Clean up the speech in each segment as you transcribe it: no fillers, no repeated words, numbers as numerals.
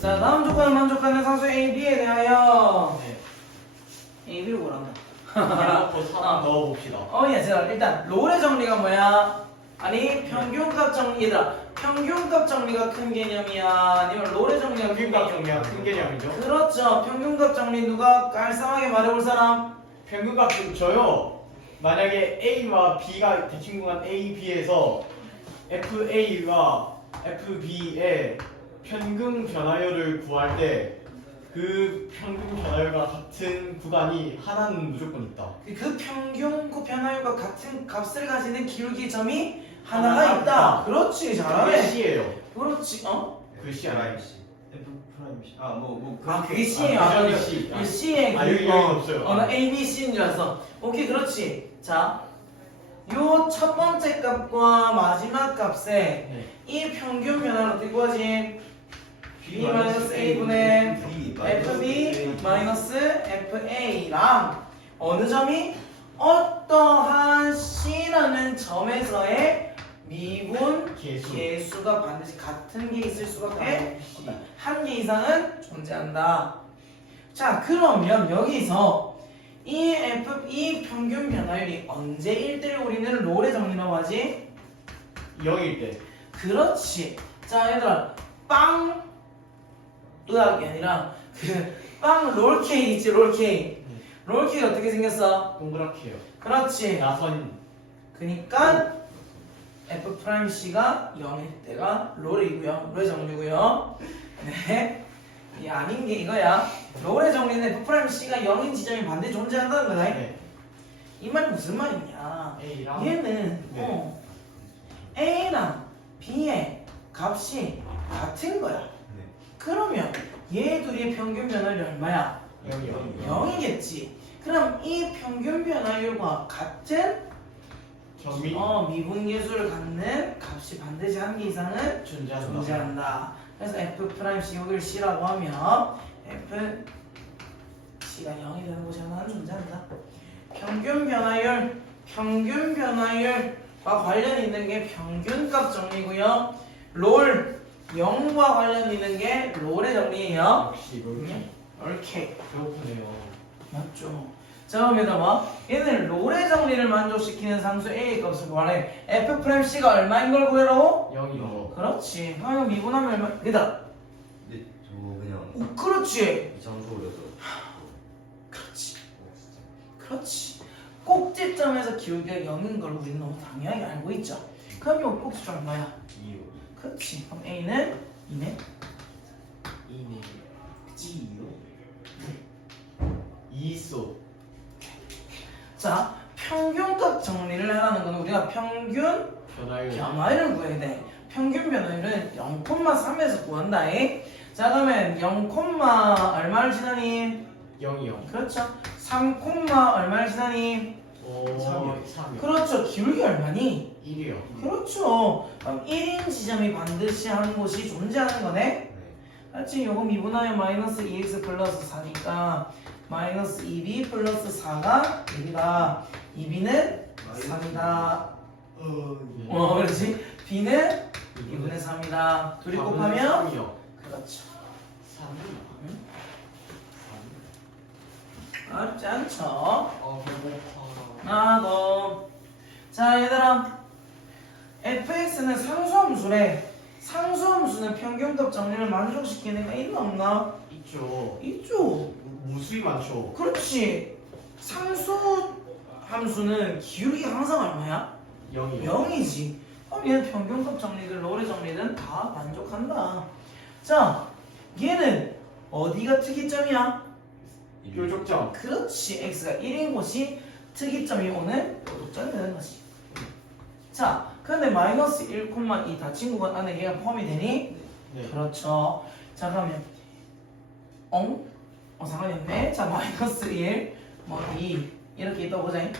자, 다음 조건을 만족하는 상수 A, B에 대하여 A, B를 뭐란다? 이렇게 사람 넣어봅시다. 얘들아, 일단 롤의 정리가 뭐야? 아니, 평균값 정리. 얘들아, 평균값 정리가 큰 개념이야? 아니면 롤의 정리가 큰 평균값 개념이야? 정리가 큰 개념이죠. 그렇죠. 평균값 정리 누가 깔쌈하게 말해볼 사람? 평균값은 저요. 만약에 A와 B가 대칭 구간 A, B에서 FA와 FB의 평균 변화율을 구할 때 그 평균 변화율과 같은 구간이 하나는 무조건 있다. 그 평균 변화율과 같은 값을 가지는 기울기 점이 하나가 하나가 있다. 있다. 그렇지, 그게 잘하네. C예요. 그렇지, 그 C 아니에요. F 프라임 C. 뭐 아, 그게 C예요. 아, 그 C. 그 C의 여기 없어요. 나 A, B, C인 줄 알았어. 오케이, 그렇지. 자, 요 첫 번째 값과 마지막 값에 이 평균 변화를 어떻게 구하지? B-A분의 FB-FA랑 어느 점이 어떠한 C라는 점에서의 미분 개수가 반드시 같은 게 있을 수밖에 없다. 한 개 이상은 존재한다. 자, 그러면 여기서 이 평균 변화율이 언제일 때를 우리는 롤의 정리라고 하지? 0일 때. 그렇지. 자, 얘들아, 빵 의학이 아니라 빵 롤케이크 있지, 롤케이크. 롤케이크 어떻게 생겼어? 동그랗게요. 그렇지. 나선. 그니까 F'C가 0일 때가 롤이고요. 롤의 정리고요. 네. 이 아닌 게 이거야. 롤의 정리는 F'C가 0인 지점이 반드시 존재한다는 거다. 네. 이 말이 무슨 말이냐? A랑 얘는 네. A랑 B의 값이 같은 거야. 그러면 얘 둘의 평균 변화율이 얼마야? 0이요. 0이겠지. 그럼 이 평균 변화율과 같은 점이 미분계수를 갖는 값이 반드시 한 개 이상은 존재한다. 존재한다. 그래서 F'C 여기를 C라고 하면 Fc가 0이 되는 곳이 하나는 존재한다. 평균 변화율과 관련 있는 게 평균값 정리고요. 롤 0과 관련 있는 게 롤의 정리예요. 역시 롤케. 오케이. 배고프네요. 맞죠. 자, 그럼 얘들아, 얘는 롤의 정리를 만족시키는 상수 A의 값을 구하래. F'C가 얼마인 걸 구해라고? 0이요. 그렇지. 그럼 미분하면 얼마? 얘들아. 근데 저 그냥 오, 그렇지. 이상적으로서 그렇지. 그렇지. 꼭지점에서 기울기가 0인 걸 우리는 너무 당연하게 알고 있죠. 그럼 이 꼭지점 얼마야? 2요. 그렇지. 그럼 A는 2네. 2네. 그치. 2소. 자, 평균값 정리를 하라는 건 우리가 평균 변화율. 변화율을 구해야 돼. 평균 변화율은 0,3에서 구한다. 자, 그러면 0, 얼마를 지나니? 0이요. 그렇죠. 3, 얼마를 지나니? 3이요. 3이요. 그렇죠. 기울기 얼마니? 1이요. 그렇죠. 그럼 1인 지점이 반드시 한 곳이 존재하는 거네? 네. 그렇지. 요거 미분하면 마이너스 2x 플러스 4니까 마이너스 2b 플러스 4가 1이다. 2b는 3이다. 그렇지. b는 2분의 3이다. 둘이 곱하면 3이요. 그렇죠. 3이. 어렵지 않죠? 배고파. 하나 더. 자, 얘들아, fx는 상수함수래. 상수함수는 평균값 정리를 만족시키는 거 있나 없나? 있죠. 있죠. 무수히 많죠. 그렇지. 상수함수는 기울기가 항상 얼마야? 0이요. 0이지. 그럼 얘는 평균값 정리든 롤의 정리든 다 만족한다. 자, 얘는 어디가 특이점이야? 뾰족점. 그렇지. x가 1인 곳이 특이점이 오는 도덕점이 되는 것이. 자, 근데 마이너스 1,2 닫힌 구간 안에 얘가 포함이 되니? 네. 그렇죠. 자, 그러면 상관이 없네. 자, 마이너스 1, 2 이렇게 있다 보자. 네.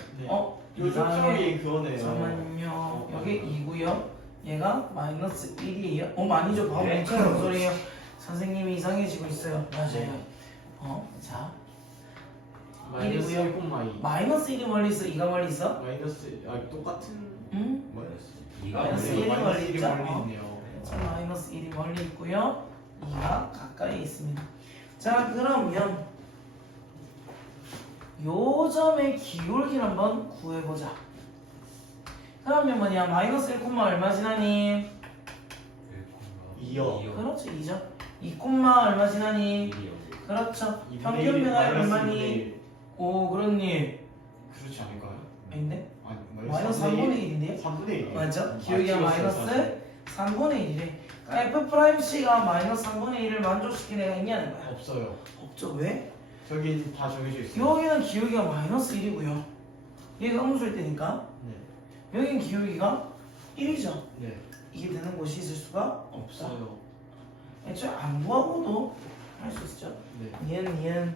이상해. 뾰족점이 그거네요. 잠깐만요. 여기 2고요. 얘가 마이너스 1이에요. 많이 줘. 바보 네. 멍청한 소리예요. 선생님이 이상해지고 있어요. 맞아요. 네. 자, 마이너스 1,2. 마이너스 1이 멀리 있어? 2가 멀리 있어? 마이너스 똑같은. 응? 마이너스 마이너스 네, 1이 마이너스 멀리 1이 있죠? 멀리 있네요. 자, 마이너스 1이 멀리 있고요. 2가 가까이 있습니다. 자, 그러면 요 점의 기울기를 한번 구해보자. 그러면 뭐냐? 마이너스 1, 얼마 지나니? 2요. 그렇죠, 2죠. 2, 얼마 지나니? 그렇죠. 평균 변화율 얼마니? 오, 그렇니? 그렇지 않을까요? 아닌데? 아니, 마이너스 3분의 1인데요? 3분의 1. 맞죠? 기울기가 마이너스 3분의 1이래. 그러니까 F'C가 마이너스 3분의 1을 만족시키는 애가 있냐는 거야. 없어요. 없죠. 왜? 저긴 다 정해져 있어요. 여기는 기울기가 마이너스 1이고요. 얘가 음수일 때니까 네. 여기는 기울기가 1이죠. 네. 이게 되는 곳이 있을 수가 없다. 없어요. 애초에 안 구하고도 할 수 있죠. 네. 니은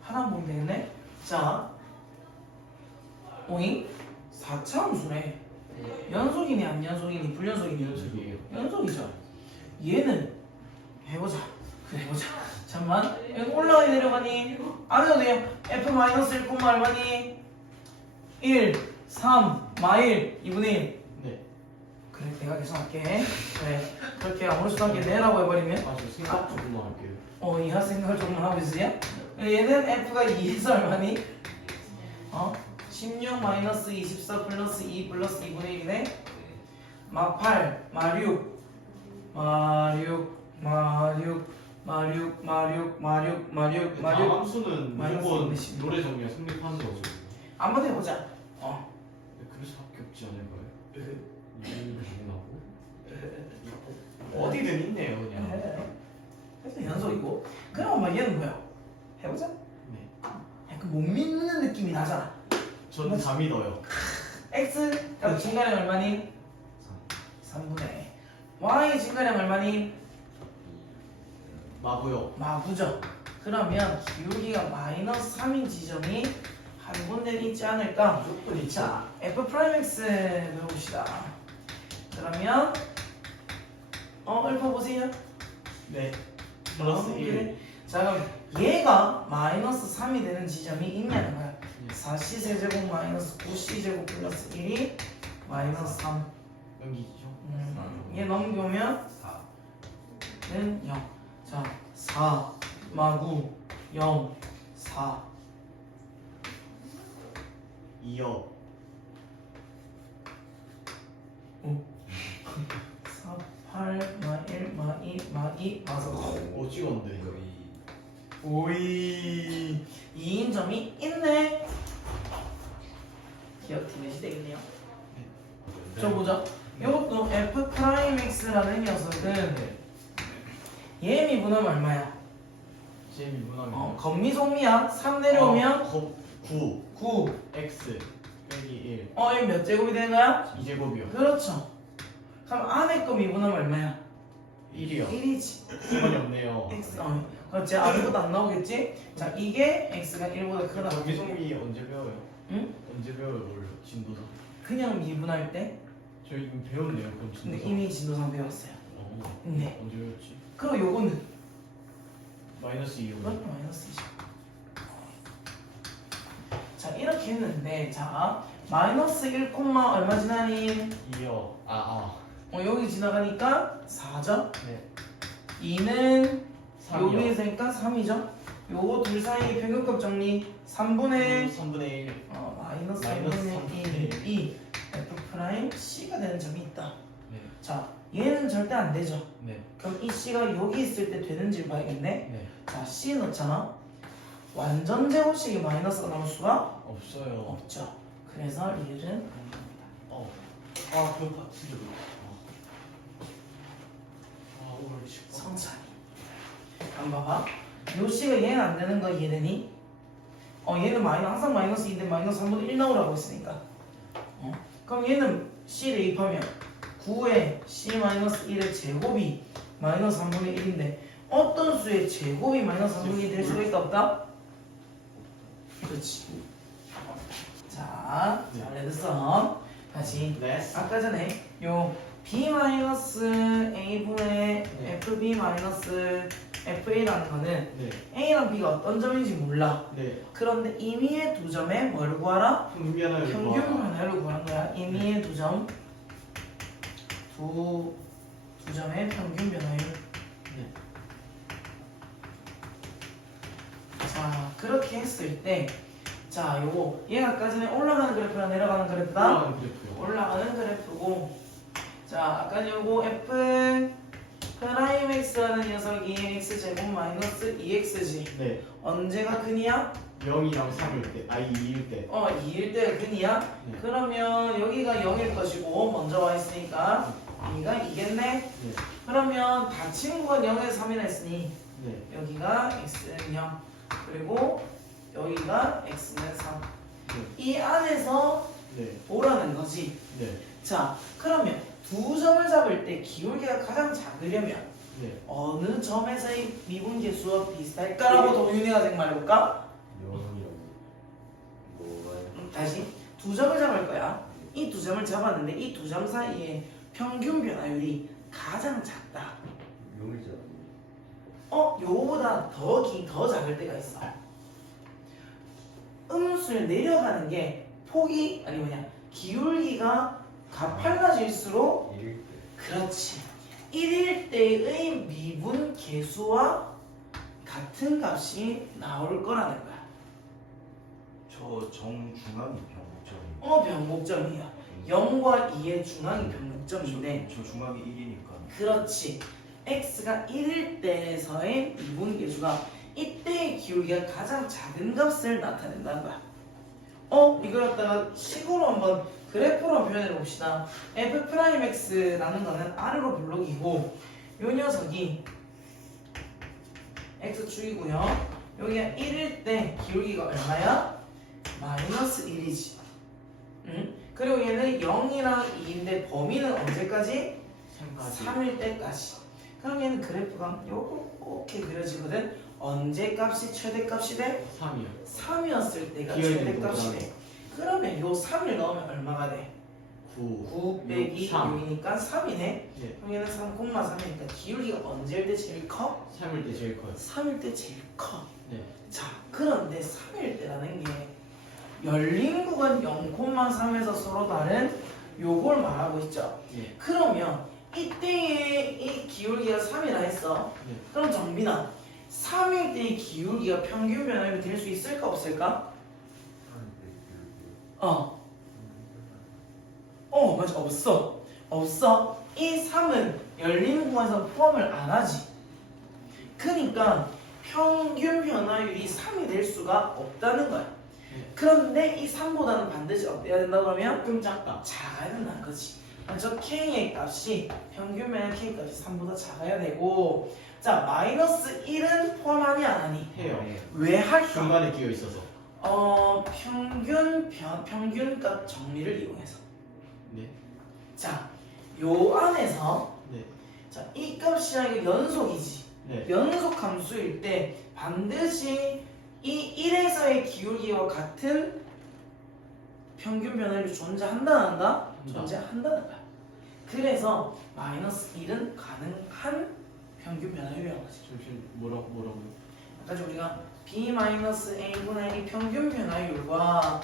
하나 보면 되겠네. 자, 오잉 4차 함수네. 연속이니 안 연속이니 불연속이니? 연속이에요. 연속이죠. 얘는 해보자. 그래 보자. 잠만. 여기 올라가니 내려가니? 아래도 돼요. F-1, 얼마니? 1, 3, 마일 2분의 1. 네. 그래 내가 계산할게. 그래 그렇게 아무렇지도 않게 내라고 해버리면 아, 저 생각 조금만 할게요. 이하 생각을 조금만 하고 있으냐? 얘는 F가 2에서 얼마니? 16 마이너스 24 플러스 2 플러스 2분의 1이네. 마8 마6 다음 함수는 마이너스 무조건 20. 노래 정리가 성립하는 거죠. 한번 해보자. 네, 그럴 수밖에 없지 않을까요? 이름이 나고 어디든 있네요, 그냥. 그래서 연속이고. 그럼 막 얘는 뭐야? 해보자. 네. 약간 못 믿는 느낌이 나잖아. 저는 다 믿어요. X 그럼 증가량 얼마니? 3분의 Y 증가량 얼마니? 마고요. 마구죠. 그러면 기울기가 마이너스 3인 지점이 한 군데 있지 않을까? 무조건 있죠. 자, F'X 배워봅시다. 그러면 읊어보세요. 네. 플러스 1. 자, 그럼 얘가 마이너스 3이 되는 지점이 있냐는 거야. 4C 세제곱 마이너스 9C 제곱 플러스 1이 마이너스 3. 여기죠. 얘 넘겨오면 4는 0. 자, 4 마구 0 4 2요. 4 8 마 1 마 2 마 2 마 4. 오 찍었는데. 오이 2인 점이 있네. 기억 디넷이 되겠네요. 저 보자. 이것도 F'X라는 녀석은 얘 미분하면 얼마야? 제 미분하면 건미속미야. 3 내려오면 9 9. x 빼기 1 얘 몇 제곱이 되는 거야? 2제곱이요. 그렇죠. 그럼 안에 거 미분하면 얼마야? 1이요. 1이지. 기본이 없네요. X 그렇지. 아무것도 안 나오겠지? 자, 이게 X가 1보다 크다. 정비송미 언제 배워요? 응? 언제 배워요? 원래 진도상. 그냥 미분할 때? 저희 이미 배웠네요. 그럼 근데 진도상. 이미 진도상 배웠어요. 네. 언제 배웠지? 그럼 요거는 마이너스 2요. 그것도 마이너스 20. 자, 이렇게 했는데 자, 마이너스 1, 얼마 지나니? 2요. 여기 지나가니까 4죠? 네. 2는 3이요. 여기 있으니까 3이죠? 요거 둘 사이 평균값 정리 3분의 3분의 1. 마이너스 마이너스 3분의 1 2 F'C가 되는 점이 있다. 네. 자, 얘는 절대 안 되죠. 네. 그럼 이 C가 여기 있을 때 되는지 봐야겠네. 네. 자, C 넣잖아. 완전 제곱식이 마이너스가 나올 수가 없어요. 없죠. 그래서 리을은 그거 진짜 그렇다. 오늘 쉽다. 성찬이. 한번 봐봐. 요 C가 얘는 안 되는 거 이해되니? 얘는 항상 마이너스 2인데 마이너스 3분의 1 나오라고 했으니까. 그럼 얘는 C를 대입하면 9에 C-1의 제곱이 마이너스 3분의 1인데 어떤 수의 제곱이 마이너스 3분의 1이 될 수가 있다 없다? 그렇지. 자, 레드선 다시 네. 아까 전에 요 B-A분의 네. FB- FA라는 거는 네. A랑 B가 어떤 점인지 몰라. 네. 그런데 임의의 두 점에 뭘 구하라? 평균 변화율 평균 변화율을 구하는 거야. 임의의 두 점. 두 점의 평균 변화율. 네. 자, 그렇게 했을 때, 자, 요거 얘가 아까 전에 올라가는 그래프랑 내려가는 그래프다. 올라가는 그래프요. 올라가는 그래프고, 자, 아까 요거 F 프라임 X라는 녀석이 X 제곱 마이너스 2X지. 네. 언제가 근이야? 0이랑 3일 때, 2일 때. 2일 때가 근이야? 네. 그러면 여기가 0일 것이고 먼저 와 있으니까 2가 2겠네? 네. 그러면 다 친구가 0에서 3이라 했으니 네. 여기가 x는 0 그리고 여기가 x는 3. 네. 이 안에서 네. 오라는 거지. 네. 자, 그러면 두 점을 잡을 때 기울기가 가장 작으려면 네. 어느 점에서의 미분계수와 비슷할까라고 동윤이가 생각해볼까? 0이라고 뭐가요? 다시 두 점을 잡을 거야. 이 두 점을 잡았는데 이 두 점 사이에 평균 변화율이 가장 작다. 0이잖아. 요거보다 더 작을 때가 있어. 음수를 내려가는 게 폭이 아니 뭐냐 기울기가 가팔라질수록 1일 때. 그렇지 1일 때의 미분 계수와 같은 값이 나올 거라는 거야. 저 정중앙이 변곡점이. 변곡점이야. 0과 2의 중앙이 변곡점인데 저 중앙이 1이니까. 그렇지. x가 1일 때에서의 미분 계수가 이때의 기울기가 가장 작은 값을 나타낸다는 거야. 이걸 갖다가 식으로 한번 그래프로 표현해 봅시다. f'x라는 거는 아래로 블록이고 요 녀석이 x축이고요. 여기가 1일 때 기울기가 얼마야? 마이너스 1이지. 그리고 얘는 0이랑 2인데 범위는 언제까지? 3일 때까지. 그럼 얘는 그래프가 요렇게 그려지거든. 언제 값이 최대값이 돼? 3이요. 3이었을 때가 기울기 최대값이 보다. 돼. 그러면 요 3을 넣으면 얼마가 돼? 9 9 빼기 3. 6이니까 3이네. 네. 그럼 얘는 3,3이니까 기울기가 언제일 때 제일 커? 3일 때 제일 커요. 3일 때 제일 커. 네. 자, 그런데 3일 때라는 게 열린 구간 0,3에서 서로 다른 요걸 말하고 있죠. 네. 그러면 이때의 이 기울기가 3이라 했어. 네. 그럼 정빈아 3일 때의 기울기가 평균 변화율이 될 수 있을까 없을까? 맞아 없어. 이 3은 열린 구간에서 포함을 안 하지. 그러니까 평균 변화율이 3이 될 수가 없다는 거야. 그런데 이 3보다는 반드시 어때야 된다 그러면? 조금 작다. 작아야 된다는 거지. 먼저 K의 값이 평균 변화 K 값이 3보다 작아야 되고, 자 마이너스 1은 포함하니 안 하니? 해요. 왜 할까? 중간에 끼어 있어서. 평균값 정리를 이용해서. 네. 자, 요 안에서 네. 자, 이 값이랑 이거 연속이지. 네. 연속 함수일 때 반드시 이 1에서의 기울기와 같은 평균 변화율이 존재한다 안 한다? 존재한다는 거야. 그래서 마이너스 1은 가능한 평균 변화율이라고 하지. 잠시만 뭐라고요? 아까 우리가 b-a분의 이 평균 변화율과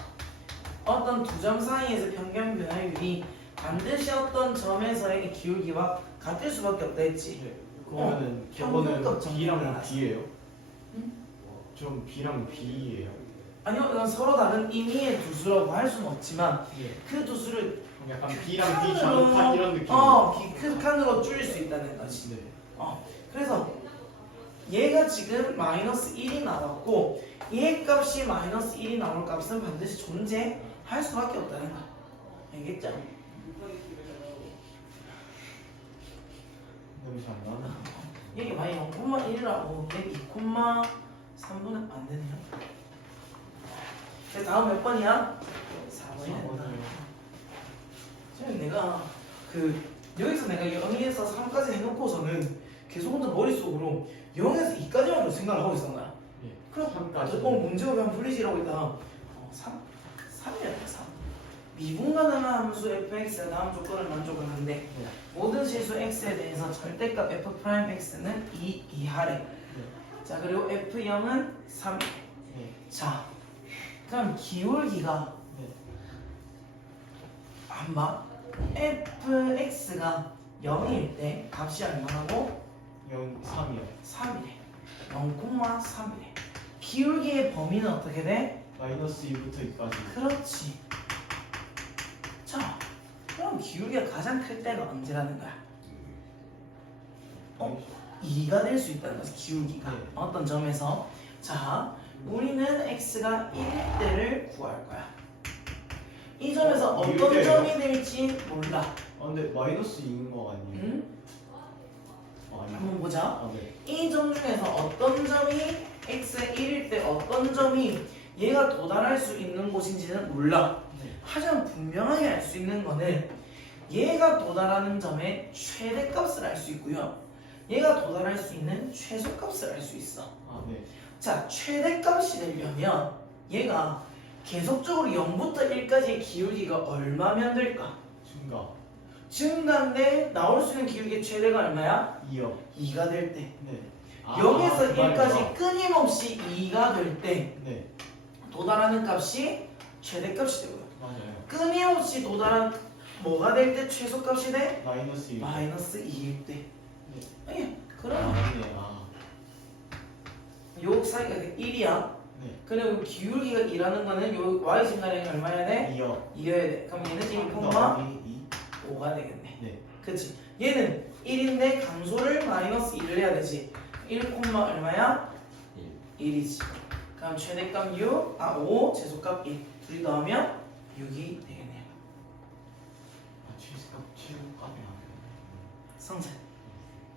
어떤 두 점 사이에서 평균 변화율이 반드시 어떤 점에서의 기울기와 같을 수밖에 없다 했지. 네. 그러면은 평균값 저거는 정리를 B랑 하지. B예요? 응? 좀 B랑 B예요. 아니요, 이건 서로 다른 의미의 두 수라고 할 수는 없지만 네. 그 두 수를 그럼 약간 B랑 B 잔혹한 이런 느낌. 비극한으로 줄일 수 있다는 거지. 네. 그래서 얘가 지금 마이너스 1이 나왔고 얘 값이 마이너스 1이 나올 값은 반드시 존재할 수밖에 없다는 거야. 알겠죠? 너무 잘 나와. 얘기 많이 0,1이라고 얘 2,3분의 안 되네요. 그래서 다음 몇 번이야? 4번이야. 지금 내가 여기서 내가 0에서 3까지 해놓고서는 계속 혼자 머릿속으로 0에서 2까지만 생각을 하고 있었던 거야. 네. 그럼 3까지. 문제가 왜 안 풀리지라고 했다가 3이야 3. 미분가능한 함수 fx가 다음 조건을 만족을 하는데 네. 모든 실수 x에 대해서 절대값 f'x는 2 이하래. 자 그리고 F0은 3. 네. 자 그럼 기울기가 네. 한번 fx가 0일 때 값이 얼마라고? 0, 3이요. 3이래. 0,3이래. 기울기의 범위는 어떻게 돼? 마이너스 2부터 2까지. 그렇지. 자, 그럼 기울기가 가장 클 때가 언제라는 거야? 2가 될 수 있다는 거지, 기울기가. 네. 어떤 점에서? 자, 우리는 x가 1일 때를 구할 거야. 이 점에서 어떤 이일때요? 점이 될지 몰라. 근데 마이너스 2인 거 아니에요? 응? 아니요. 한번 보자. 아, 네. 이 점 중에서 어떤 점이 x의 1일 때 어떤 점이 얘가 도달할 수 있는 곳인지는 몰라. 네. 하지만 분명하게 알 수 있는 거는 얘가 도달하는 점의 최대값을 알 수 있고요. 얘가 도달할 수 있는 최소값을 알 수 있어. 아, 네. 자, 최대값이 되려면 얘가 계속적으로 0부터 1까지의 기울기가 얼마면 될까? 증가. 증가인데 나올 수 있는 기울기의 최대가 얼마야? 2요. 2가 될 때. 네. 0에서 그 1까지 끊임없이 2가 될 때 네. 도달하는 값이 최대값이 되고요. 맞아요. 끊임없이 도달한 뭐가 될 때 최소값이 돼? 마이너스 2. 마이너스 2일 때. 네. 예, 아, 그럼 네. 아. 요 사이가 1이야. 네. 그리고 기울기가 2라는 거는 요 y 증가량이 얼마야 돼? 2요. 2여야 돼. 그럼 얘는 1,5가 되겠네. 네. 그치? 얘는 1인데 감소를 마이너스 1을 해야 되지. 1, 얼마야? 1이지. 그럼 최대값 6, 5, 최소값 1. 둘이 더하면 6이 되겠네요. 아, 최소값이 성찬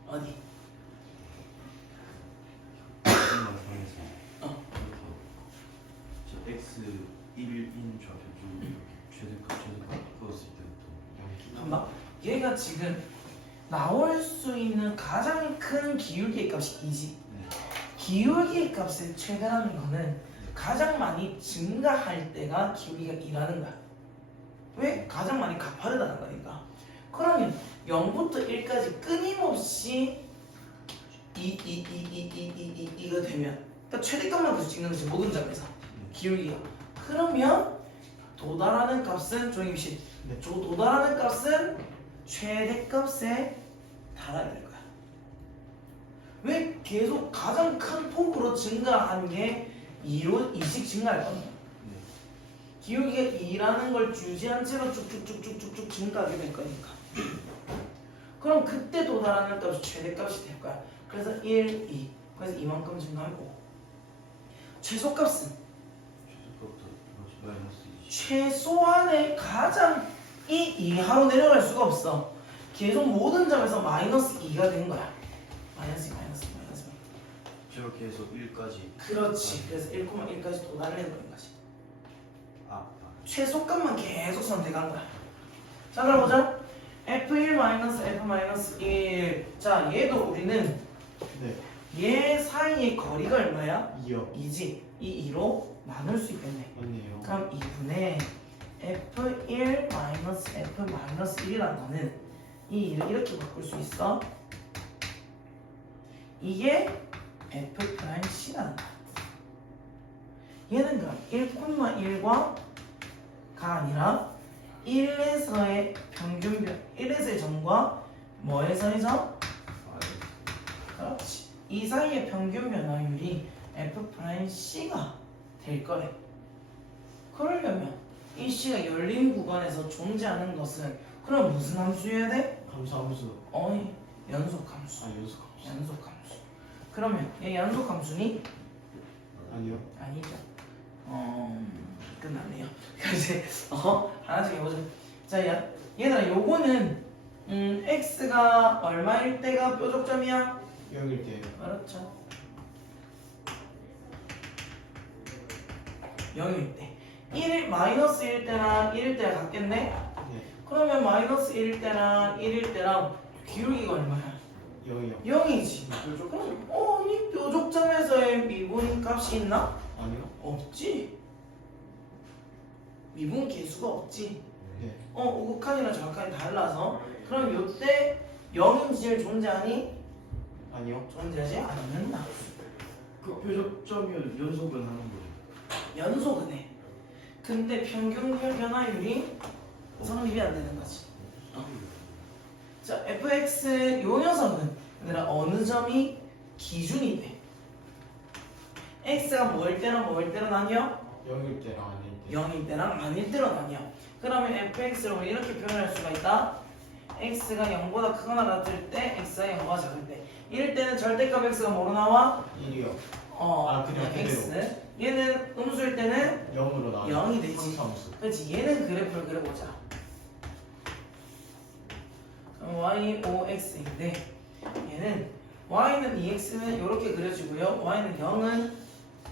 어디? 어. 저 x 1인 좌표도 이렇게 최대값 바꿨을 때부터 한번 얘가 지금 나올 수 있는 가장 큰 기울기의 값이 2지. 네. 기울기의 값의 최대라는 거는 가장 많이 증가할 때가 기울기가 2라는 거야. 왜? 가장 많이 가파르다는 거니까. 그러면 0부터 1까지 끊임없이 2가 되면 그러니까 최대값만 계속 찍는 거지 모든 점에서 기울기가. 그러면 도달하는 값은 종입식. 네. 도달하는 값은 최대값에 달하게 될 거야. 왜 계속 가장 큰 폭으로 증가하는 게 2씩 증가할 겁니다. 네. 기울기가 2라는 걸 유지한 채로 쭉쭉쭉쭉쭉 증가하게 될 거니까. 그럼 그때 도달하는 값이 최대값이 될 거야. 그래서 1, 2. 그래서 이만큼 증가하고. 최소값은 최소값부터 마이너스 2. 최소한의 가장 이 이하로 내려갈 수가 없어. 계속 모든 점에서 마이너스 2가 된 거야. 마이너스 2. 저렇게 해서 1까지. 그렇지. 그래서 1,1까지 도달해버린 거지. 아. 최소값만 계속 선택한 거야. 자, 그럼 보자. F1-F-1. 자, 얘도 우리는 네. 얘 사이의 거리가 얼마야? 2요. 2지. 이 2로 나눌 수 있겠네. 맞네요. 그럼 2분의 F1-F-1이라는 거는 이 2를 이렇게 바꿀 수 있어. 이게 F'C라는 거야. 얘는 그럼 1,1과 가 아니라 1에서의 평균변, 1에서의 점과 뭐에서의 점? 그렇지. 이 사이의 평균 변화율이 F'C가 될 거래. 그러려면 이 C가 열린 구간에서 존재하는 것은 그럼 무슨 함수여야 돼? 함수. 연속 함수. 아, 연속 함수. 연속 함수. 그러면 얘 연속 함수니? 아니요. 아니죠. 끝났네요. 이제 하나씩 해보자. 자, 얘들아, 요거는 x가 얼마일 때가 뾰족점이야? 0일 때. 그렇죠. 0일 때. 1 마이너스 1일 때랑 1일 때가 같겠네? 네. 그러면 마이너스 1일 때랑 1일 때랑 기울기가 얼마야? 0이요. 0이지. 그럼 이 뾰족점에서의 미분 값이 있나? 아니요. 없지. 미분 개수가 없지. 네. 우극한이랑 정확하게 달라서. 그럼 이때 0인지를 존재하니? 아니요. 존재하지 않는다. 그 표적점이면 연속은 하는 거죠. 연속은 해. 근데 평균 변화율이 성립이 안 되는 거지. 자, fx 요 녀석은 얘들아 어느 점이 기준이 돼? x가 뭐일 때랑 뭐일 때로 나뉘어? 0일 때랑 아닐 때. 0일 때랑 아닐 때로 나뉘어. 그러면 fx를 우리 이렇게 표현할 수가 있다. x가 0보다 크거나 같을 때, x가 0보다 작을 때. 이럴 때는 절대값 x가 뭐로 나와? 1이요. 그냥 그대로. x. 얘는 음수일 때는 0으로 나와요. 0이 되지. 상수함수. 그렇지. 얘는 그래프를 그려보자. 그럼 y, o, x인데 얘는 y는 2x는 이렇게 그려지고요. y는 0은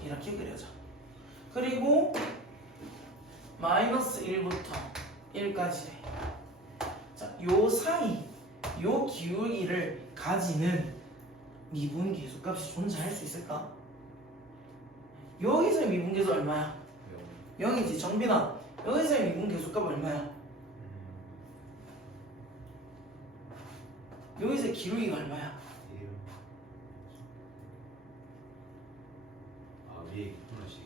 이렇게 그려져. 그리고 마이너스 1부터 1까지. 자, 요 사이, 요 기울기를 가지는 미분 계수값이 존재할 수 있을까? 여기서의 미분 계수 얼마야? 0이지. 정빈아, 여기서의 미분 계수값 얼마야? 여기서의 기울기가 얼마야? 아 위에 하나씩.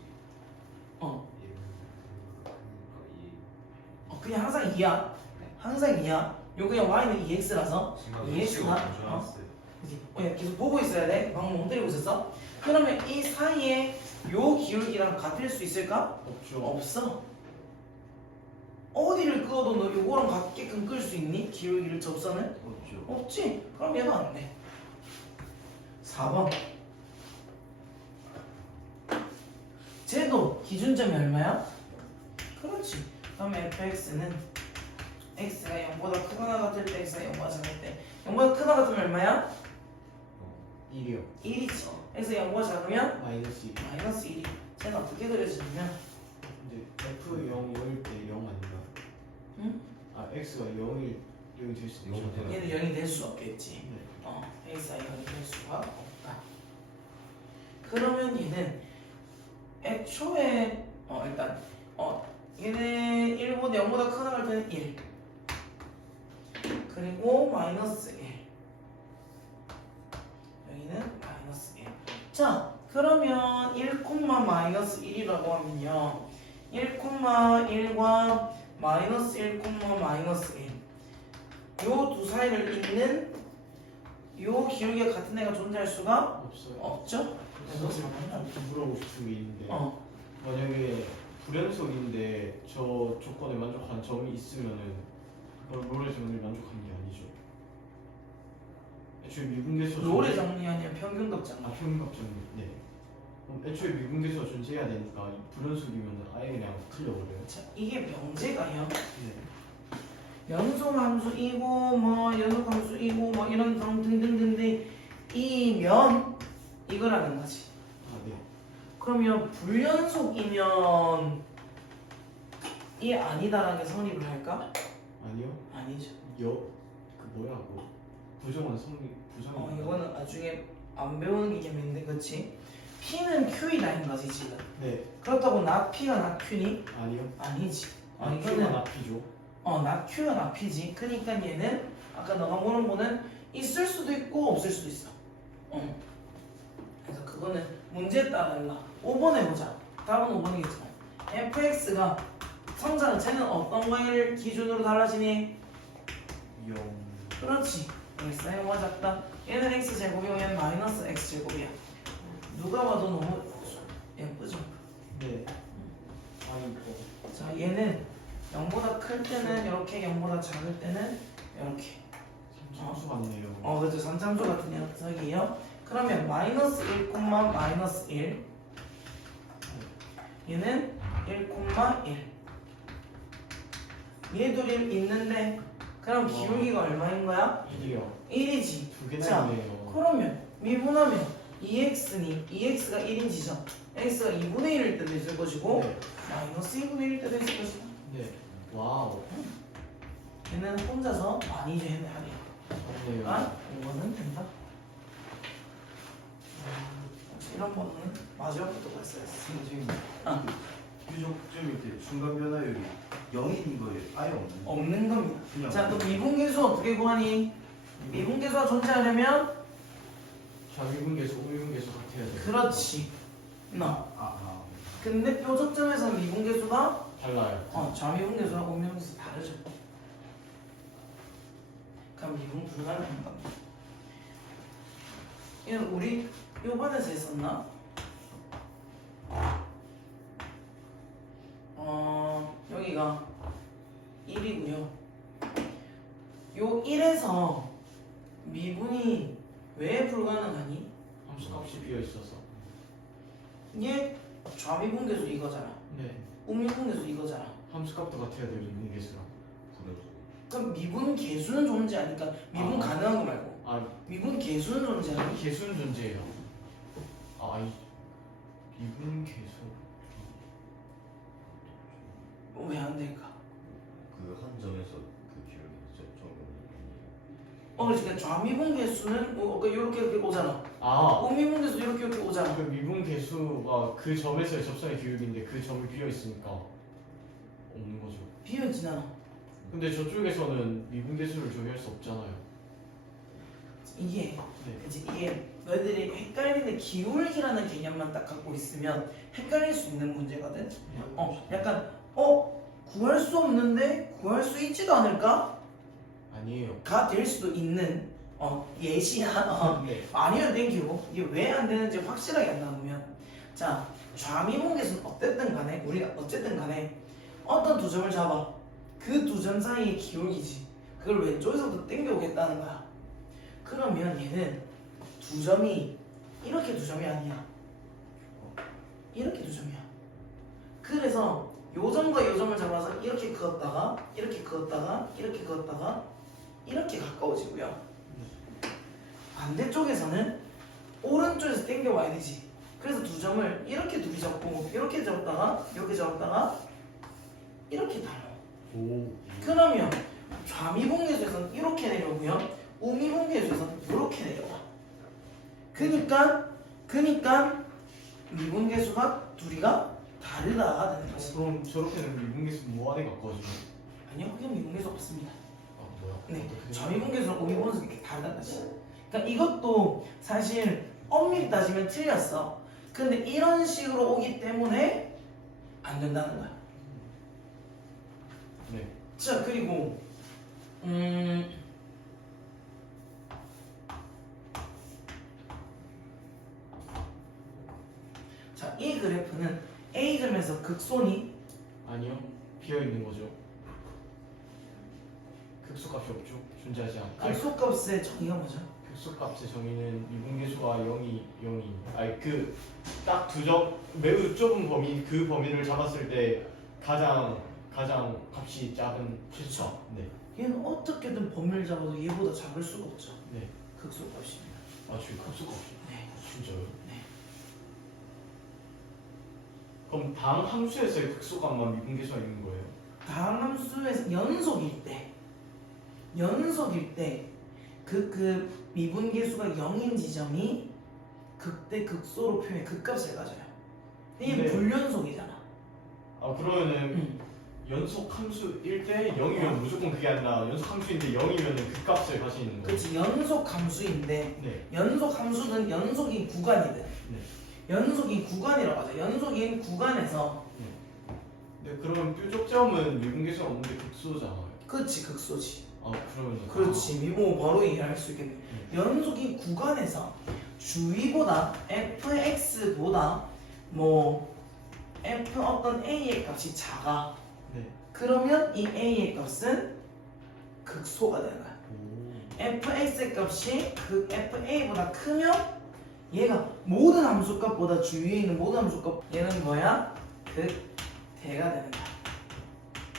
그냥 항상 2야. 항상 2야. 요 그냥 y는 2x라서 2x가 그치? 그냥 계속 보고 있어야 돼. 방금 못 때리고 있었어. 그러면 이 사이에 요 기울기랑 같을 수 있을까? 없죠. 없어. 어디를 끄어도 너 요거랑 같게끔 끌 수 있니? 기울기를 접선을? 없죠. 없지. 그럼 얘가 안 돼. 4번. 쟤도 기준점이 얼마야? 그렇지. 그럼 fx는 x가 0보다 크거나 같을 때, x가 0보다 작을 때. 0보다 크거나 같으면 얼마야? 1이요. 1이지. x가 0보다 작으면 마이너스 1. 마이너스 1이. 쟤는 어떻게 그려지냐면 근데 F 0, 0일 때 0 아닌가? 응? 아 X가 0일 0이 될 수도 있죠. 얘는 0이 될 수 없겠지. 네. x가 0이 될 수가 없다. 그러면 얘는 애초에 일단 얘는 1보다 0보다 크거나 할 때는 1. 그리고 마이너스 1. 여기는 마이너스 1. 자, 그러면 1, 마이너스 1이라고 하면요. 1,1과 마이너스 1, 마이너스 1. 요 두 사이를 잇는 요 기울기가 같은 애가 존재할 수가 없어요. 없죠? 그래서 물어보고 싶은 게 있는데 어. 만약에 불연속인데 저 조건에 만족하는 점이 있으면은 그걸 롤의 정리를 만족하는 게 아니죠. 애초에 미분계수가 롤의 정리 아니면 평균값 정리. 평균값 정리. 네. 그럼 애초에 미분계수가 존재해야 되니까 이 불연속이면 아예 그냥 틀려버려요. 자, 이게 명제가요. 네. 연속함수이고 뭐 연속함수이고 뭐 이런 등등등등 이면 이거라는 거지. 아 네. 그러면 불연속이면 이 아니다라는 게 성립을 할까? 아니요. 아니죠. 그 뭐라고? 부정은 부정이. 이거는 나중에 안 배우는 게 재밌는데, 그렇지? P는 Q이라는 거지 지금. 네. 그렇다고 not P가 not Q니? 아니요. 아니지. 아 이거는 Q가 납피죠. not Q가 not P지. 그러니까 얘는 아까 너가 보는 거는 있을 수도 있고 없을 수도 있어. 그래서 그거는 문제에 따라 달라. 5번 해보자. 답은 5번이겠지만 fx가 성장은 쟤는 어떤 거를 기준으로 달라지니? 0. 그렇지. x가 0보다 작다. 얘는 x제곱이고 얘는 마이너스 x제곱이야. 누가 봐도 너무 예쁘죠? 네. 아니 자, 얘는 0보다 클 때는 이렇게, 0보다 작을 때는 이렇게. 상수 같네요. 그렇죠. 산참수 같은 녀석이에요. 그러면 마이너스 1, 마이너스 1. 얘는 1, 1. 얘 둘이 있는데 그럼 기울기가 얼마인 거야? 1이요. 1이지. 두 개나 자, 있네요. 그러면 미분하면 2x니 2x가 1인 지점. x가 2분의 1일 때도 있을 것이고 네. 마이너스 2분의 1일 때도 있을 것이다. 네. 와우. 얘는 혼자서 많이 되는 아니야. 좋네요. 아, 이거는 된다. 이런 거는 마지막부터 봤어야 했어. 선생님. 아. 표적점일 때 중간 변화율이 0인 거예요? 아예 없는? 없는 겁니다. 그냥 자, 또 미분계수 어떻게 구하니? 미분계수가 존재하려면 좌미분계수, 우미분계수 같아야 돼. 그렇지. 나. 아. 근데 표적점에서는 미분계수가 달라요. 좌미분계수하고 우미분계수 다르죠. 그럼 미분 불가능한 겁니다. 이건 우리 요번에서 했었나? 여기가 1이고요. 요 1에서 미분이 왜 불가능하니? 함수값이 비어 있어서. 얘 좌미분계수 이거잖아. 네. 우미분계수 이거잖아. 함수값도 같아야 돼요. 미분계수랑. 그럼 미분 계수는 존재하니까 미분 아. 가능한 거 말고 아, 미분 계수는 존재하니? 계수는 존재해요. 아, 미분계수. 왜 안 될까? 그 한 점에서 그 기울기 접촉은 그러니까 좌미분계수는 이렇게 오잖아. 아, 우미분계수 이렇게 오잖아. 그 미분계수가 그 점에서의 접선의 기울기인데 그 점이 비어 있으니까 없는 거죠. 비어지나 근데 저쪽에서는 미분계수를 조회할 수 없잖아요. 이게 네. 그치 이게 너희들이 헷갈리는 기울기라는 개념만 딱 갖고 있으면 헷갈릴 수 있는 문제거든. 약간 구할 수 없는데 구할 수 있지도 않을까? 아니에요. 가 될 수도 있는 예시야. 네. 아니면 땡기고 이게 왜 안 되는지 확실하게 안 나오면 자 좌미분계수는 어쨌든 간에 어떤 두 점을 잡아 그 두 점 사이의 기울기지 그걸 왼쪽에서부터 땡겨오겠다는 거야. 그러면 얘는 두 점이 이렇게 두 점이 아니야. 이렇게 두 점이야. 그래서 요 점과 요 점을 잡아서 이렇게 그었다가 이렇게 그었다가 이렇게 그었다가 이렇게 가까워지고요. 반대쪽에서는 오른쪽에서 땡겨와야 되지. 그래서 두 점을 이렇게 둘이 잡고 이렇게 잡다가 이렇게 잡다가 이렇게 달려. 오. 그러면 좌미분계수에서는 이렇게 내려오고요. 우미분계수에서는 이렇게 내려와. 그니까 미분계수가 둘이가 다르다 되는 거지. 그럼 저렇게는 미분계수 뭐하는 가까워지나요? 아니요, 그냥 미분계수 없습니다. 아, 뭐야? 네, 어떻게 좌미분계수랑 우미분계수는 이렇게 다르다는 거지. 그러니까 이것도 사실 엄밀히 따지면 틀렸어. 근데 이런 식으로 오기 때문에 안 된다는 거야. 네. 자, 그리고 자, 이 그래프는 A점에서 극손이 아니요. 비어 있는 거죠. 극소값이 없죠. 존재하지 않. 극소값의 정의가 뭐죠? 극소값의 정의는 미분계수가 0이 아니 그 딱 두 점 매우 좁은 범위 그 범위를 잡았을 때 가장 값이 작은 최소. 네. 얘는 어떻게든 범위를 잡아도 얘보다 작을 수가 없죠. 네. 극소값입니다. 아, 지금 극소값이. 네. 진짜요? 네. 그럼 당 함수에서의 극소값만 미분계수가 있는 거예요? 다함수에서 연속일 때 그 미분계수가 0인 지점이 극대 극소로 표현해 극값을 가져요. 이게 네. 불연속이잖아. 아, 그러면은 연속 함수일 때 0이면 무조건 그게 아니라 연속 함수인데 0이면은 그 값을 가지는 거예요. 그렇지, 연속 함수인데 네. 연속 함수든 연속인 구간이든 네. 연속인 구간이라고 하죠. 연속인 구간에서 네, 그러면 뾰족점은 미분계수가 없는데 극소잖아요. 그렇지, 극소지. 아, 그러면 그렇지, 미모 바로 이해할 수 있겠네. 연속인 구간에서 주위보다 fx보다 f 어떤 a의 값이 작아. 네. 그러면 이 a의 값은 극소가 되는 거야. 오. fx의 값이 그 fa보다 크면 얘가 모든 함수값보다 주위에 있는 모든 함수값 얘는 뭐야? 극대가 되는 거야.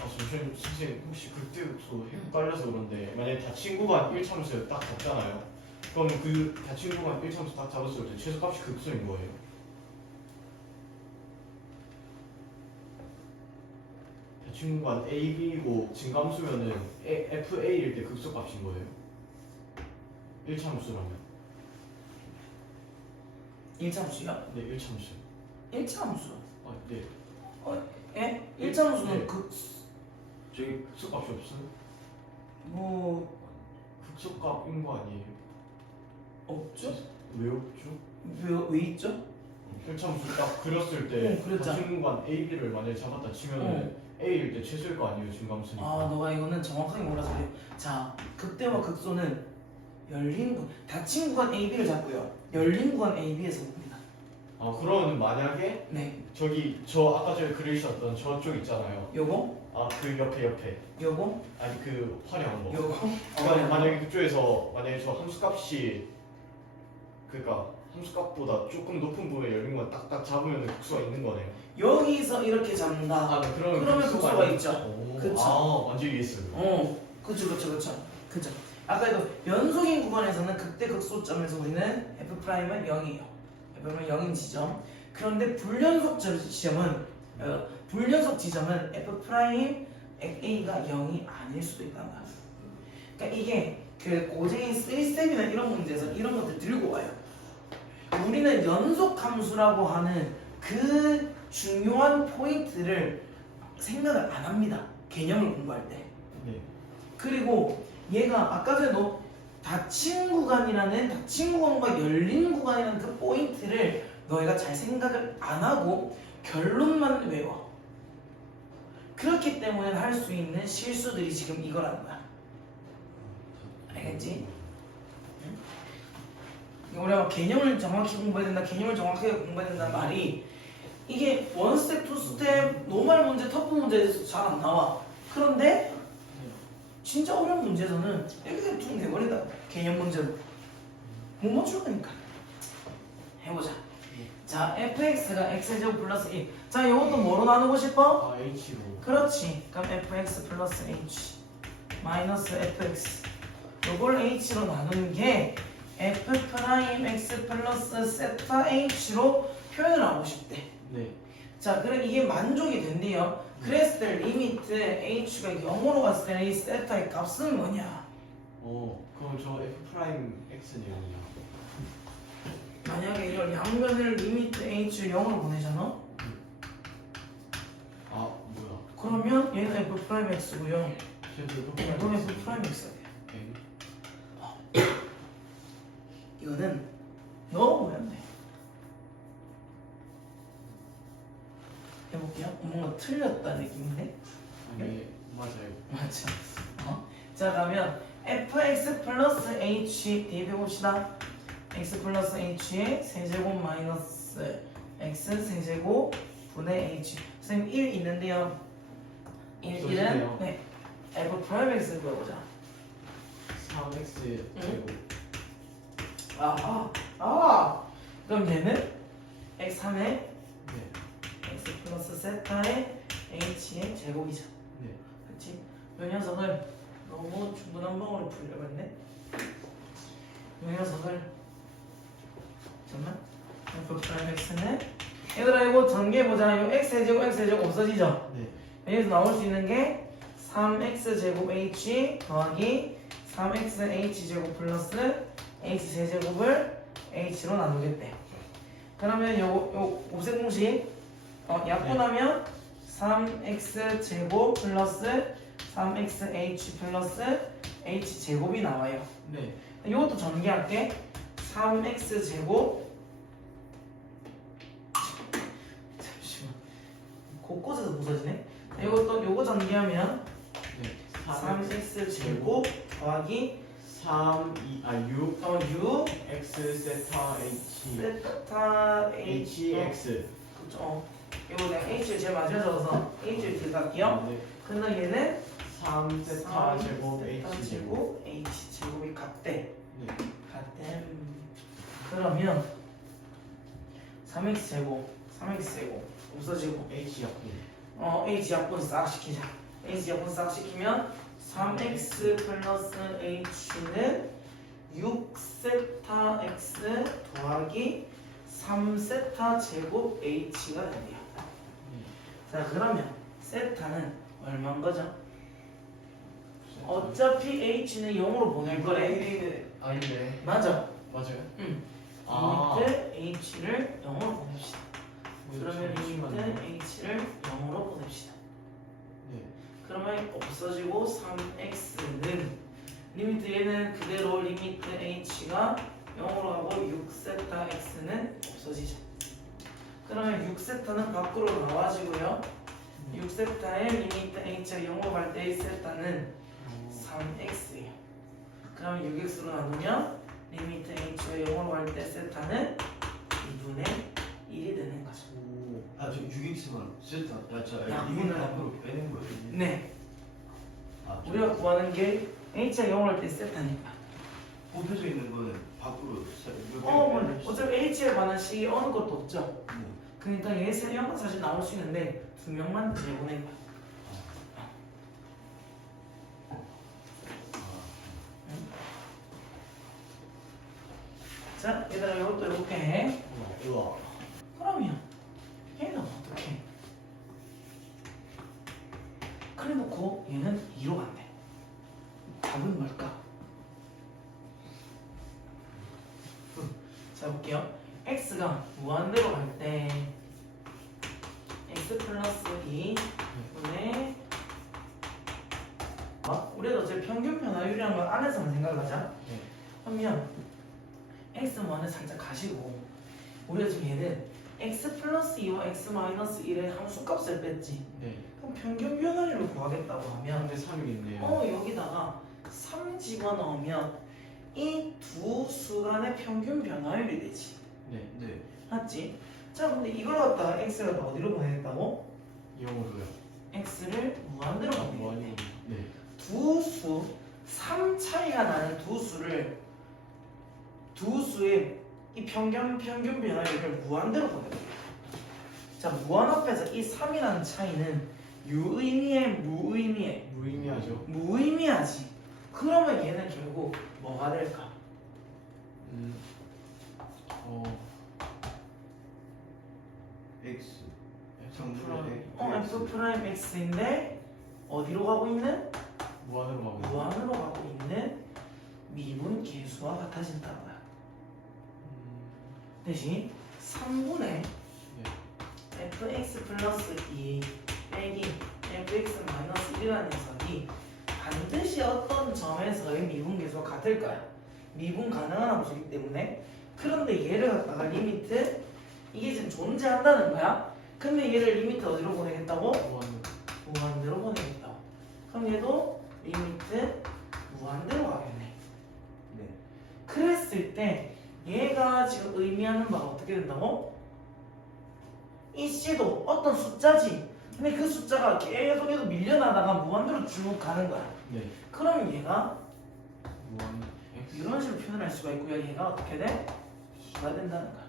아, 잠시만요. 선생님 혹시 극대극소 헷갈려서 그런데 만약에 닫힌 구간 1참수 딱 잡잖아요. 그럼 그 닫힌 구간 1참수 딱 잡았을 때 최소값이 극소인 거예요? 닫힌 구간 A, B고 증감수면은 FA일 때 극소값인 거예요? 1참수라면 1참수야? 네, 1참수. 1참수. 아, 네. 예? 1참수는 네. 저기 극소값이 없어요? 뭐 극소값인 거 아니에요? 없죠? 왜 없죠? 왜 있죠? 편참수 딱 그렸을 때 그랬잖아. 중간 A, B를 만약에 잡았다 치면 A일 때 최소일 거 아니에요 증감수니까. 아 너가 이거는 정확하게 몰라서 그래. 자 극대와 극소는 열린 닫힌 구간 AB를 잡고요. 열린 구간 AB에서 봅니다. 아 그러면 만약에 네. 저기 저 아까 전에 그리셨던 저쪽 있잖아요. 요거 아 그 옆에 요거 아니 그 화려한 거. 요거 만약에 그쪽에서 만약에 저 함수값이 그니까 함수값보다 조금 높은 부분에 열린 거 딱딱 잡으면 극수가 있는 거네요. 여기서 이렇게 잡는다. 아 그러면 극수가 아니- 있죠. 오, 그쵸. 아 완전 이해했어요. 그쵸. 아까 이거 연속인 구간에서는 극대 극소점에서 우리는 F'은 0이에요. F'는 0인 지점. 그런데 불연속 지점은 F' A가 0이 아닐 수도 있다는 거야. 그러니까 이게 그 고재인 3스텝이나 이런 문제에서 이런 것들 들고 와요. 우리는 연속 함수라고 하는 그 중요한 포인트를 생각을 안 합니다. 개념을 공부할 때. 네. 그리고 얘가 아까 전에 너 닫힌 구간과 열린 구간이라는 그 포인트를 너희가 잘 생각을 안 하고 결론만 외워. 그렇기 때문에 할 수 있는 실수들이 지금 이거라는 거야. 알겠지? 우리가 개념을 정확히 공부해야 된다, 개념을 정확하게 공부해야 된다는 말이 이게 원스텝, 투스텝, 노멀 문제, 터프 문제에서 잘 안 나와. 그런데 진짜 어려운 문제에서는 이렇게 툭 내버린다. 개념 문제로 못 맞출 거니까. 해보자. 자, fx가 x제곱 플러스 1. 자, 이것도 뭐로 나누고 싶어? 아 H로. 그렇지. 그럼 fx 플러스 h 마이너스 fx. 요걸 h로 나누는 게 f 프라임 x 플러스 세타 h로 표현을 하고 싶대. 네. 자, 그럼 이게 만족이 된대요. 그랬을 때 리미트 h가 0으로 갔을 때 이 세타의 값은 뭐냐? 그럼 저 F 프라임 X네요. 만약에 이걸 양면을 리미트 h를 0으로 보내잖아? 아 뭐야? 그러면 얘는 f 프라임 x고요. 제가 이건 f 프라임 x야. 이거는 넣어보면 돼. 해볼게요. 뭔가 틀렸다 느낌인데? 네 맞아요. 맞죠? 자, 그러면 fx 플러스 h 대입해봅시다. x 플러스 h의 세제곱 마이너스 x 세제곱 분의 h. 선생님 1 있는데요. 1은 써주세요. 네, f 프라임 x 구해보자. 3X 제곱. 그럼 얘는 x3의 네. x 플러스 세타의 h의 제곱이죠. 네. 그렇지? 이 녀석을 너무 중구난방으로 풀려버렸네. 이 녀석을 잠깐만. f 프라임 x는 얘들아 이거 전개해보자. 이 x제곱 없어지죠? 네. 여기서 나올 수 있는 게 3x 제곱 h 더하기 3x h 제곱 플러스 h 세제곱을 h로 나누겠대. 그러면 요 곱셈 공식 약분하면 3x 제곱 플러스 3xh 플러스 h 제곱이 나와요. 네. 이것도 전개할게. 3x 제곱 잠시만 곳곳에서 부서지네. 요거 전개하면 네. 3x 제곱 더하기 6 X 세타 H 세타 h X. 그쵸. 이거 내가 h를 제일 마지막에 적어서 h를 들어갈게요. 네. 근데 얘는 3 세타 제곱 세타 H 제곱. 제곱 h 제곱이 같대. 네. 같대. 그러면 3x 제곱 없어지고 H 약분. h 약분 싹 시키자. h 약분 싹 시키면 3x 플러스 h는 6세타 x 더하기 3세타 제곱 h가 된대요. 자, 그러면 세타는 얼마인 거죠? 어차피 h는 0으로 보낼 거래. 아닌데. 맞아. 맞아요? 응. 아. 리미트 h를 0으로 보냅시다. 그러면 리미트 h를 0으로 보냅시다. 네. 그러면 없어지고 3x는 리미트 얘는 그대로 리미트 h가 0으로 가고 6세타 x는 없어지죠. 그러면 6세타는 밖으로 나와지고요. 6세타의 리미트 h가 0으로 갈 때 1세타는 3x예요. 그럼 6x로 나누면 리미트 h가 0으로 갈 때 세타는 2분의 1이 되는 거죠. 아, 저 6x만 세타. 저 양분을 리미트 앞으로 빼는 거예요. 네, 아, 우리가 구하는 게 h가 0으로 갈 때 세타니까. 곱해져 있는 거는 밖으로 뭐 어차피 h에 관한 식이 어느 것도 없죠. 네. 그러니까 얘 세 명은 사실 나올 수 있는데 두 명만 내보낸 거야. 자, 얘들아 이것도 이렇게 해. 우와. 그러면 얘는 어떻게? 그래 놓고 얘는 2로 간대. 답은 뭘까? 자 볼게요. x가 무한대로 갈 때 x 플러스 2분의 우리가 어제 평균 변화율이라는 걸 안에서만 생각하자. 네. 그러면 x 무한대 살짝 가시고 우리가 지금 얘는 x 플러스 2와 x 마이너스 1의 함수값을 뺐지. 네. 그럼 평균 변화율을 구하겠다고 하면 근데 3이 있네요. 여기다가 3 집어넣으면 이 두 수 간의 평균 변화율이 되지. 네. 네. 맞지? 자 근데 이걸 갖다가 x를 어디로 보내겠다고? 0으로요. x를 무한대로 아, 보내겠네. 무한이. 네. 두 수, 3 차이가 나는 두 수의 이 평균 변화율을 무한대로 보내게. 자 무한 앞에서 이 3이라는 차이는 유의미해 무의미해? 무의미하죠. 무의미하지. 그러면 얘는 결국 뭐가 될까? x F 정분의 f 프라임 x인데 어디로 가고 있는? 무한으로 가고 있는. 무한으로 가고 있는 미분 계수와 같아진다는 거야. 대신 3분의 fx 플러스 2 빼기 fx 마이너스 1이라는 녀석이 반드시 어떤 점에서의 미분 계수가 같을 거야. 미분 가능한 함수이기 때문에. 그런데 얘를 갖다가 리미트 이게 지금 존재한다는 거야. 근데 얘를 리미트 어디로 보내겠다고? 무한으로. 무한대로 보내겠다고. 그럼 얘도 리미트 무한대로 가겠네. 네. 그랬을 때 얘가 지금 의미하는 바가 어떻게 된다고? 이 c도 어떤 숫자지. 근데 그 숫자가 계속 밀려나다가 무한대로 쭉 가는 거야. 네. 그럼 얘가 무한. X. 이런 식으로 표현할 수가 있고요. 얘가 어떻게 돼? 수가 된다는 거야.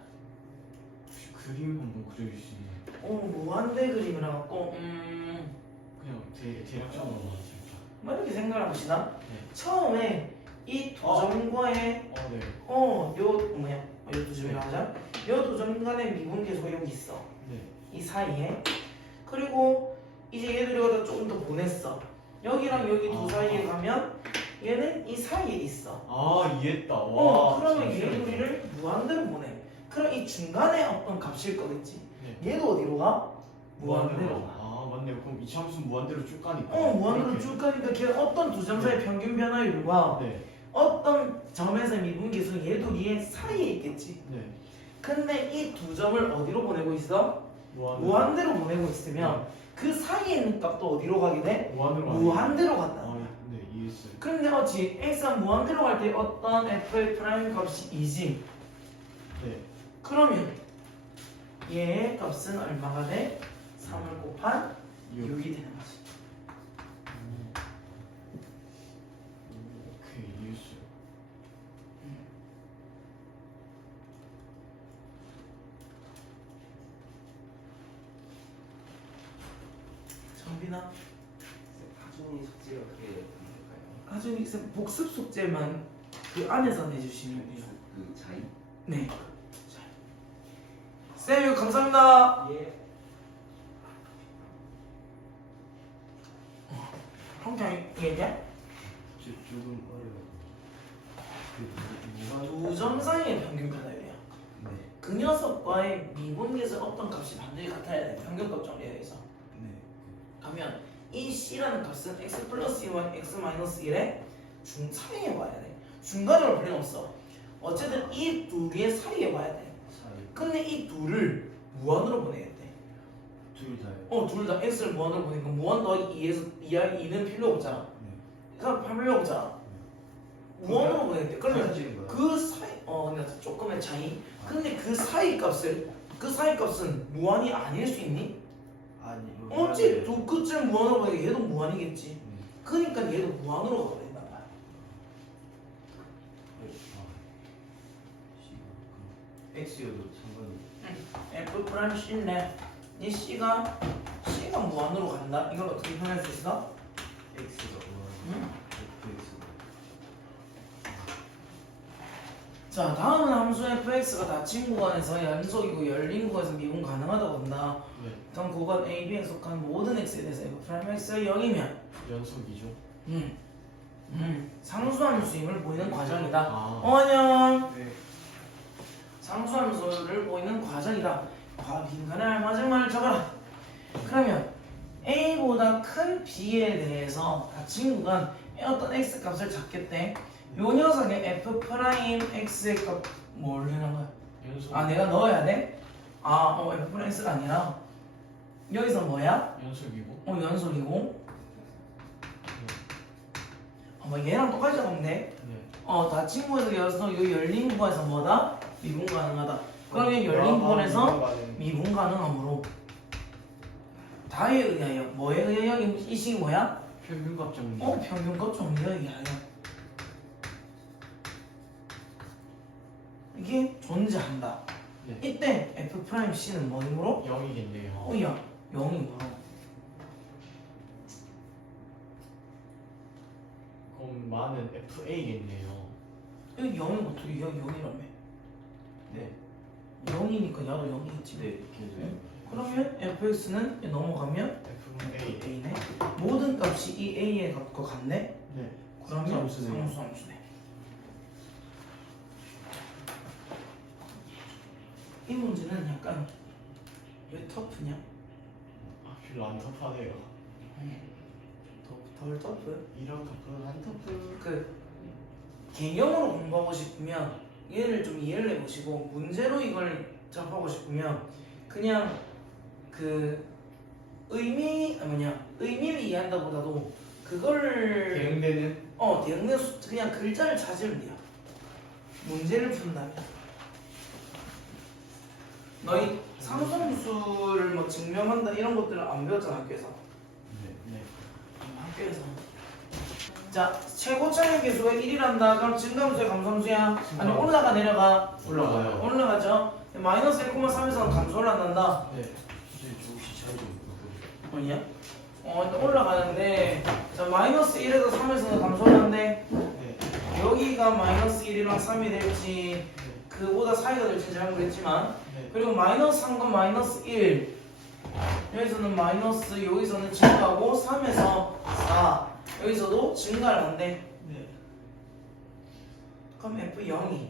혹시 그림 한번 그려줄 수 있나요? 무한대 그림을 해갖고 그냥 대략적으로 진짜. 뭐 이렇게 생각을 합시다. 네. 처음에 이 두 점과의 네. 요 두 점이라 하자. 요 두 점 간의 미분 계수가 여기 있어. 네. 이 사이에. 그리고 이제 얘들이 갖다 조금 더 보냈어. 여기랑 여기 두 사이에 가면 얘는 이 사이에 있어. 아 이해했다. 와. 그러면 진짜. 얘들을 무한대로 보내. 그럼 이 중간에 어떤 값일 거겠지. 네. 얘도 어디로 가? 무한대로 가. 아 맞네요. 그럼 이 함수는 무한대로 쭉 가니까. 무한대로 이렇게. 쭉 가니까 걔 어떤 두 점 사이의 평균 변화율과 네. 어떤 점에서 미분 계수 얘도 얘 사이에 있겠지. 네. 근데 이 두 점을 어디로 보내고 있어? 무한으로. 무한대로 보내고 있으면 그 사이에 있는 값도 어디로 가게 돼? 무한으로. 무한대로 간다. 아 네 이해했어요. 근데 어찌 x가 무한대로 갈 때 어떤 f의 프라임 값이 2지. 네. 그러면 얘의 값은 얼마가 돼? 3을 곱한 6. 6이 되는 거지. 오케이 이해했어요. 정빈아, 하준이 숙제가 어떻게 되는 걸까요? 하준이 쌤 복습 숙제만 그 안에서 내주시면 돼요. 그 자이? 네. 자. 쌤 이거 감사합니다. 예. 형장 얘기해? 조금 어려워. 두 점 사이의 평균 변화율이야. 네. 그 녀석과의 미분계수 어떤 값이 반드시 같아야 돼. 평균값 정리되어 있어. 네. 그러면 이 c라는 값은 x 플러스 2와 x 마이너스 1의 중차이에 와야 돼. 중간으로 필요 없어. 어쨌든 이 둘의 사이에 와야 돼. 사이 근데 이 둘을 무한으로 보내야 돼. 둘 다요. 둘 다 x를 무한으로 보니까 무한 더하기 2에서 2는 필요 없잖아. 네. 그러니까 필요 없잖아. 무한으로 보내야 돼. 그러면 사라지는 거야? 그 사이 근데 조금의 차이. 근데 그 사이 값은 무한이 아닐 수 있니? 아니 어찌 두 끝을 무한으로 보내니까 얘도 무한이겠지. 네. 그러니까 얘도 무한으로 가야 된단 말이야. X여도 상관이 F 프라임 C네. 이 C가 무한으로 간다. 이걸 어떻게 표현할 수 있어? X가 응? FX가 자, 다음은 함수 fx가 닫힌 구간에서 연속이고 열린 구간에서 미분 가능하다고 본다. 네. 그럼 구간 A, B에 속한 모든 x에 대해서 f 프라임 x가 0이면 연속이죠. 상수함수임을 보이는 과정이다. 아. 안녕. 네. 상수함수를 보이는 과정이다. 빈칸에 알맞은 말을 적어라. 그러면 A보다 큰 B에 대해서 닫힌 구간에 어떤 x 값을 잡겠대. 요 녀석의 f 프라임 x의 값 뭘 해놓은 거야? 연속. 내가 넣어야 돼? f 프라임 x가 아니라 여기서 뭐야? 연속이고. 연속이고 얘랑 똑같이 적으면 돼. 네. 닫힌 구간에서 연속, 요 열린 구간에서 뭐다? 미분 가능하다. 그러면 열린 구간에서 미분 가능함으로 다에 의하여 뭐에 의하여 이 식이 뭐야? 평균값 정리. 평균값 정리에 의하여 이게 존재한다. 네. 이때 f 프라임 c는 뭐이므로? 0이겠네요. 야 0이므로 그럼 많은 FA겠네요. 여기 0이 어떻게 여기 0이라며? 네. 0이니까 야도 0이겠지. 네. 계속. 그러면 fx는 넘어가면 FA. a네. 모든 값이 이 a의 값과 같네. 네. 그러면 상수함수네요. 상수함수네. 이 문제는 약간 왜 터프냐? 별로 안 터프하네요. 덜 터프? 이런 터프는 안 터프. 그 개념으로 공부하고 싶으면 얘를 좀 이해를 해보시고 문제로 이걸 접하고 싶으면 그냥 그 의미를 이해한다보다도 그거를 대응되는. 대응된 그냥 글자를 찾으면 돼요. 문제를 푼다면 너희 상수함수를 뭐 증명한다 이런 것들을 안 배웠잖아 학교에서. 네. 학교에서. 자, 최고차의 개수가 1이란다. 그럼 증가함수야 감소함수야? 아니 올라가 내려가? 올라가요. 올라가죠. 마이너스 1,3에서는 감소를 안 한다. 네. 이제 혹시 차이 좀 뭐냐? 일단 올라가는데 자 마이너스 1에서 3에서는 감소를 한대. 네. 여기가 마이너스 1이랑 3이 될지 그보다 사이가 될지 잘 모르겠지만 네. 그리고 마이너스 3과 마이너스 1 여기서는 마이너스 여기서는 증가하고 3에서 4 여기서도 증가를 한대. 네. 그럼 F0이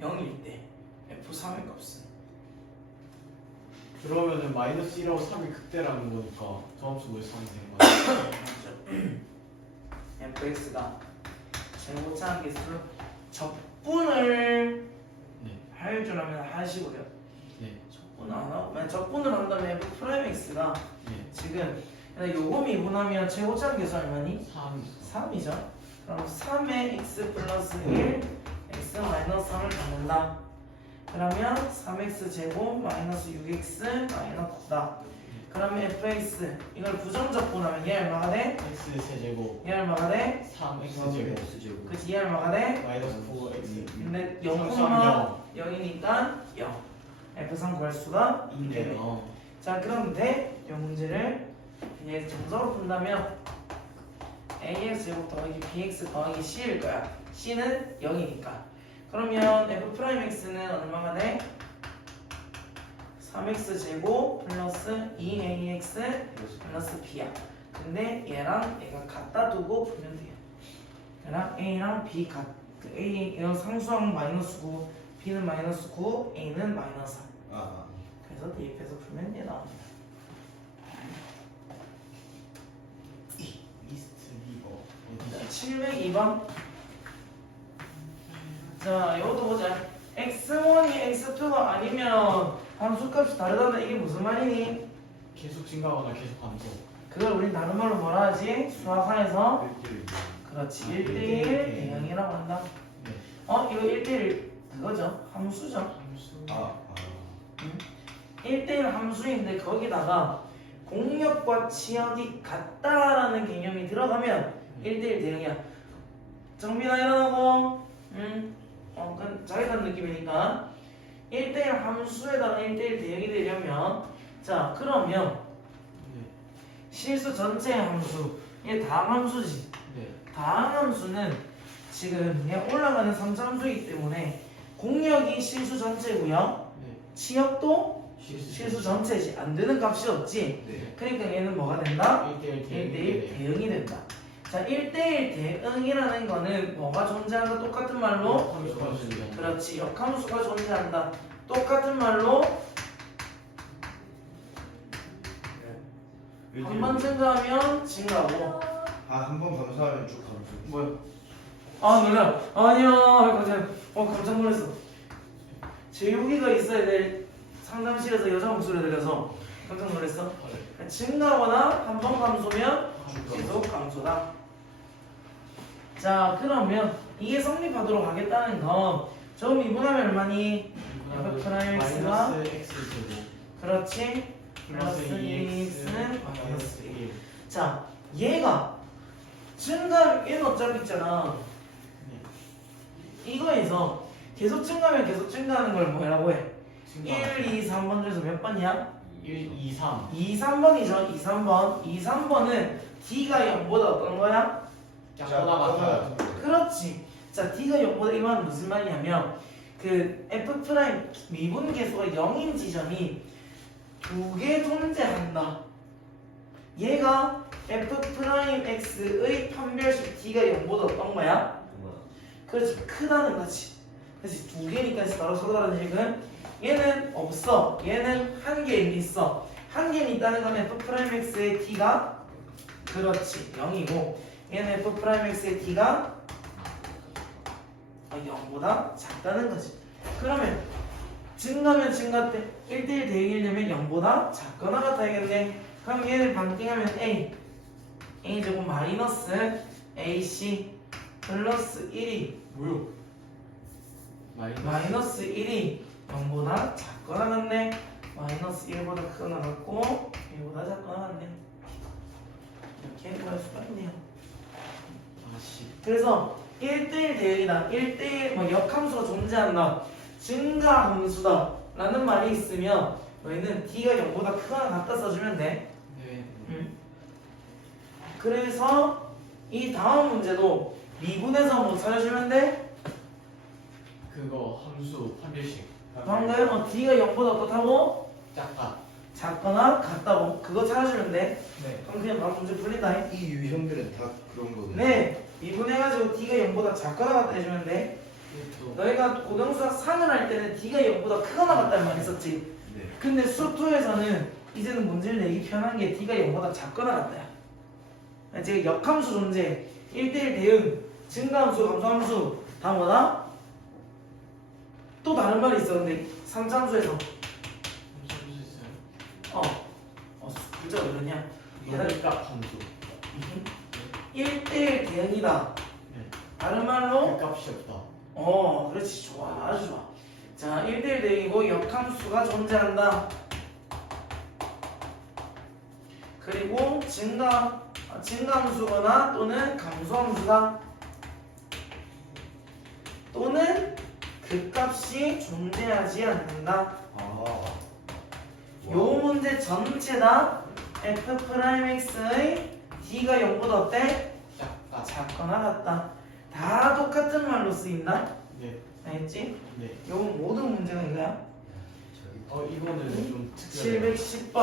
0일 때 F3의 값은 그러면은 마이너스 1하고 3이 극대라는 거니까 저함수 왜 3이 되는 거예요? fx가 제곱차한 개수 적분을 네. 할 줄 알면 하시고요. 네. 적분 안 하고 만약 적분을 한다면 f 프라임 x가 네. 지금 요거 미분하면 제곱차한 개수 얼마니? 3. 3이죠. 그럼 3의 x 플러스 1 x 마이너스 3을 받는다. 그러면 3x 제곱 마이너스 6x 마이너스 9다. 그러면 fx 이걸 부정적분하면 얘 얼마가 돼? X 세제곱. 얘 얼마가 돼? 3X 제곱. X제곱. 그치 얘 얼마가 돼? 마이너스 4X. 근데 상수함 0,0이니까 0 F3 구할 수가 있네. 있네요. 자 그럼 돼? 이 문제를 그냥 정석으로 푼다면 ax 제곱 더하기 bx 더하기 c일 거야. c는 0이니까 그러면 f 프라임 x는 얼마가 돼? 3x 제곱 플러스 2ax 플러스 b야. 근데 얘랑 얘가 갖다 두고 풀면 돼요. 얘랑 a랑 b 그 a는 상수항 마이너스 9, b는 마이너스 9, a는 마이너스 3. 그래서 대입해서 풀면 얘 나옵니다. 이스트 리버. 702번 자, 이것도 보자. x1이 x2가 아니면 함수값이 다르다는 이게 무슨 말이니? 계속 증가하거나 계속 감소. 그걸 우린 다른 말로 뭐라 하지? 수학상에서 1대1. 그렇지 아, 1대1 1대1 대응이라고 한다. 네. 이거 1대1 그거죠? 함수죠. 함수. 아. 1대1 함수인데 거기다가 공역과 치역이 같다라는 개념이 들어가면 1대1 대응이야. 정비나 일어나고 그건 자기단 느낌이니까 1대1 함수에다가 1대1 대응이 되려면 자 그러면 네. 실수 전체 함수 이게 다항함수지. 네. 다항함수는 지금 그냥 올라가는 3차함수이기 때문에 공역이 실수 전체고요. 네. 치역도 실수 전체지. 안 되는 값이 없지. 네. 그러니까 얘는 뭐가 된다? 1대1 1대1 대응이 된다. 자, 1대1 대응이라는 거는 뭐가 존재한다? 똑같은 말로? 함수가 존재한다. 그렇지. 역함수가 존재한다. 똑같은 말로 한 번 증가하면 증가하고. 한 번 감사하면 쭉 감사. 뭐야? 아, 놀라. 아니야. 깜짝, 깜짝 놀랐어. 제육이가 있어야 될 상담실에서 여자 목소리 들려서 깜짝 놀랐어. 증가하거나 한 번 감소면 계속 감소다. 자, 그러면 이게 성립하도록 하겠다는 건 처음 미분하면 얼마니? F 프라임 X가 마이너스 x 제곱 그렇지. 플러스 플러스 2x는 2x는 마이너스 1. 자, 얘가 증가, 얘는 어차피 있잖아. 이거에서 계속 증가하면 계속 증가하는 걸 뭐라고 해? 1, 2, 3번 중에서 몇 번이야? 1, 2, 3. 2, 3번이죠. 2, 3번. 2, 3번은 D가 0보다 어떤 거야? 작거나 같아요. 그렇지. 자, D가 0보다 이 말은 무슨 말이냐면 그 F 프라임 미분 계수가 0인 지점이 두 개 존재한다. 얘가 F 프라임 X의 판별식 D가 0보다 어떤 거야? 그렇지. 크다는 거지. 그렇지. 두 개니까 바로 서로 다른 얘기는 얘는 없어. 얘는 한 개 있어. 한 개는 있다는 건 F 프라임 X의 D가 그렇지. 0이고 얘는 F 프라임 X의 D가 0보다 작다는 거지. 그러면 증가면 증가 때 1대1 대응이려면 0보다 작거나 같아야겠네. 그럼 얘를 반띵하면 A 제곱 마이너스 AC 플러스 1이 뭐요? 마이너스 1이 0보다 작거나 같네. 마이너스 1보다 크거나 같고 1보다 작거나 같네. 이렇게 구할 수가 있네요. 아씨. 그래서 1대1 대응이다. 1대1 역함수가 존재한다. 증가 함수다. 라는 말이 있으면 너희는 D가 0보다 크거나 같다 써주면 돼. 네. 그래서 이 다음 문제도 미분해서 뭐 찾아주면 돼? 그거 함수 판별식. 방금 D가 0보다 어떻다고? 작다. 작거나 같다고. 그거 찾아주면 돼. 네. 그럼 그냥 바로 문제 풀린다. 이 유형들은 다 그런 거거든요. 네. 미분해가지고 D가 0보다 작거나 같다 해주면 돼. 또 너희가 고등수학 3을 할 때는 D가 0보다 크거나 같다는 말 했었지. 네. 근데 수업2에서는 이제는 문제를 내기 편한 게 D가 0보다 작거나 같다야. 지금 역함수 존재, 1대1 대응, 증가함수, 감소함수 다 뭐다? 또 다른 말이 있었는데 3차함수에서 함수 볼수 있어요? 진짜 왜 그러냐? 여기값 함수. 1대1 대응이다. 네. 다른 말로 그 값이 없다. 그렇지. 좋아. 아주 좋아. 자, 1대1 대응이고 역함수가 존재한다. 그리고 증가함수거나 또는 감소함수다. 또는 그 값이 존재하지 않는다. 요 문제 전체 다 F'X의 D가 0보다 어때? 작다. 작거나 같다. 다 똑같은 말로 쓰인다. 네. 알겠지? 네. 요 모든 문제가 이거야. 이거는 좀 특별해요. 710번.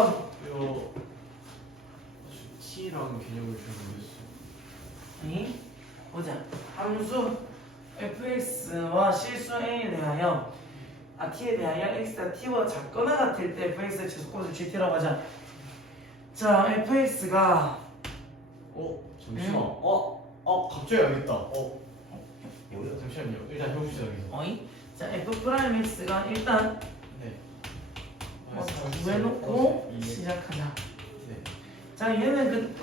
요 T랑 개념을 잘 모르겠어요. 보자. 함수 fx와 실수 a에 대하여 t에 대하여 x가 t보다 작거나 같을 때 fx의 제속값을 gt라고 하자. 자, fx가 잠시만. 갑자기 알겠다. 뭐야? 잠시만요. 일단 해봅시다 여기서. 어이? 자 f 프라임 x가 일단 네. 구해놓고 이- 시작하자. 네. 자 얘는 그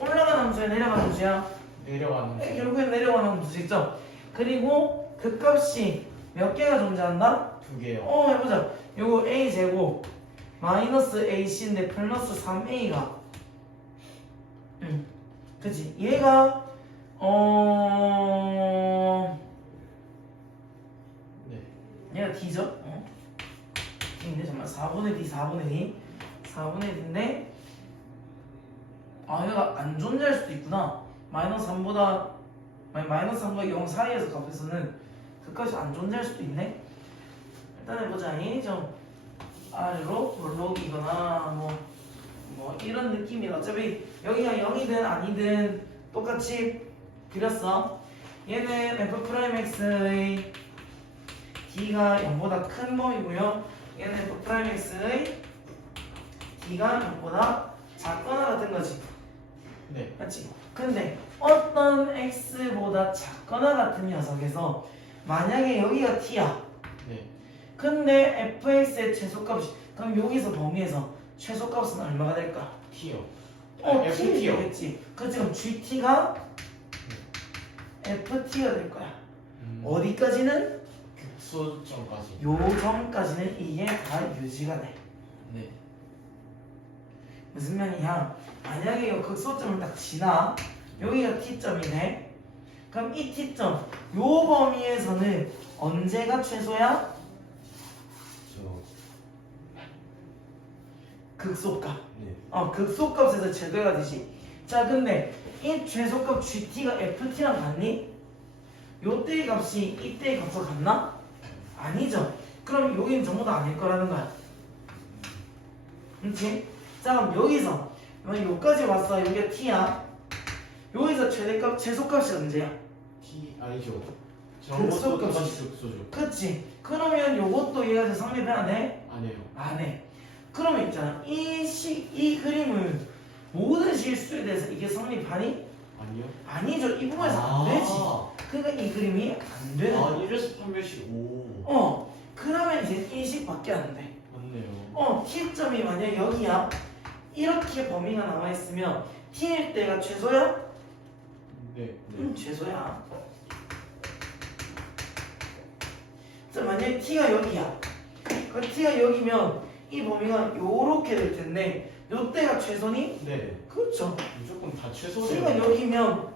올라가는 함수야 내려가는 함수야? 내려가는. 결국엔 내려가는 함수겠죠? 그리고 그 값이 몇 개가 존재한다? 두 개요. 해보자. 요거 a 제곱 마이너스 ac인데 플러스 3a가 그치? 얘가 네. 얘가 d죠? d인데 정말 4분의 d 4분의 d 4분의 d인데 얘가 안 존재할 수도 있구나. 마이너스 3보다 0 사이에서 값에서는 그 값이 안 존재할 수도 있네. 일단 해보자. 좀 아래로 볼록이거나 뭐 이런 느낌이다. 어차피 여기가 0이든 아니든 똑같이 그렸어. 얘는 f'x의 d가 0보다 큰 범위고요. 얘는 f'x의 d가 0보다 작거나 같은 거지. 네. 맞지? 근데 어떤 x보다 작거나 같은 녀석에서 만약에 여기가 t야. 네. 근데 fx의 최소값이 그럼 여기서 범위에서 최소값은 얼마가 될까? T요. T이 FT요. 되겠지. 그럼 gt가 ft가 될 거야. 어디까지는? 극소점까지. 요 점까지는 이게 다 유지가 돼. 네. 무슨 말이야? 만약에 이 극소점을 딱 지나 여기가 t점이네. 그럼 이 t점 요 범위에서는 언제가 최소야? 저 극소값. 네. 극소값에서 최대가 되지. 자, 근데 이 최소값 GT가 FT랑 같니? 요때의 값이 이때의 값과 같나? 아니죠. 그럼 여기는 전부 다 아닐 거라는 거야. 그렇지? 자, 그럼 여기서 여기까지 왔어. 여기가 T야. 여기서 최대값, 최소값이 언제야? T 아니죠. 극소값이. 저것도 똑같이 극소죠. 그치? 그러면 요것도 얘가 성립해야 돼? 안 해요. 안 해. 그러면 있잖아. 이 그림은 모든 실수에 대해서 이게 성립하니? 아니요. 아니죠. 이 부분에서 안 되지. 그러니까 이 그림이 안 되는 거야. 이래서 판별식 5. 그러면 이제 인식밖에 안 돼. 맞네요. t점이 만약 여기야. 이렇게 범위가 남아있으면 t일 때가 최소야? 네. 최소야. 자, 만약에 t가 여기야. 그 t가 여기면 이 범위가 요렇게 될 텐데 요때가 최소니? 네. 그렇죠. 무조건 다 t가 최소네요.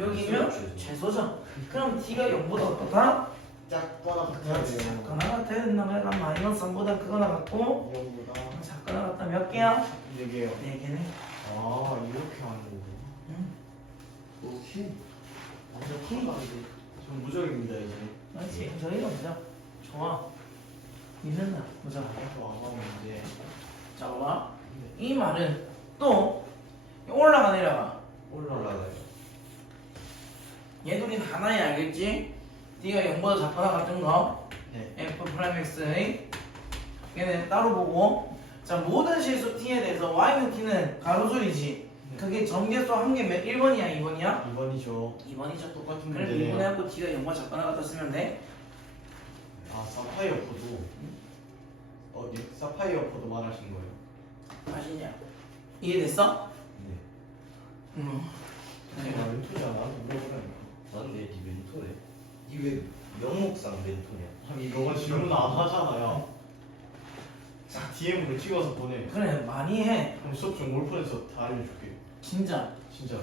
여기면 최소. 최소죠. 그럼 t가 0보다 어떻다? 작거나 그렇지. 작거나 같아야 된다. 그러니까 마이너스 3보다 크거나 같고 0보다 작거나 같다. 몇 개야? 4개요. 4개네. 이렇게 하는 거구나. 응. 오케이. 전 무적입니다 이제. 그렇지. 저희가 보자. 좋아. 믿는다. 보자. 아마 이제 자, 봐봐. 이 말은 또 올라가 내려가. 올라가요. 얘들이 하나에 알겠지? D가 0보다 작거나 같은 거 네. F 프라임 X의 얘는 따로 보고 자 모든 실수 T에 대해서 Y는 T는 가로줄이지 네. 그게 정계수 한 개 1번이야 2번이야? 2번이죠. 2번이죠 똑같은 그럼 문제네요. 2번에 하고 T가 0보다 작거나 같다 쓰면 돼 사파이어 포도. 어디? 사파이어 포도 말하신 거예요? 아시냐? 이해됐어? 네. 응 나 멘토잖아. 물어보라니까. 난내 네 멘토네. 이왜 명목상 멘토냐? 아니 너가 질문 안 하잖아요. DM으로 찍어서 보내. 그래 많이 해 그럼 수업 중 올폰에서 다 알려줄게. 진짜 진짜로.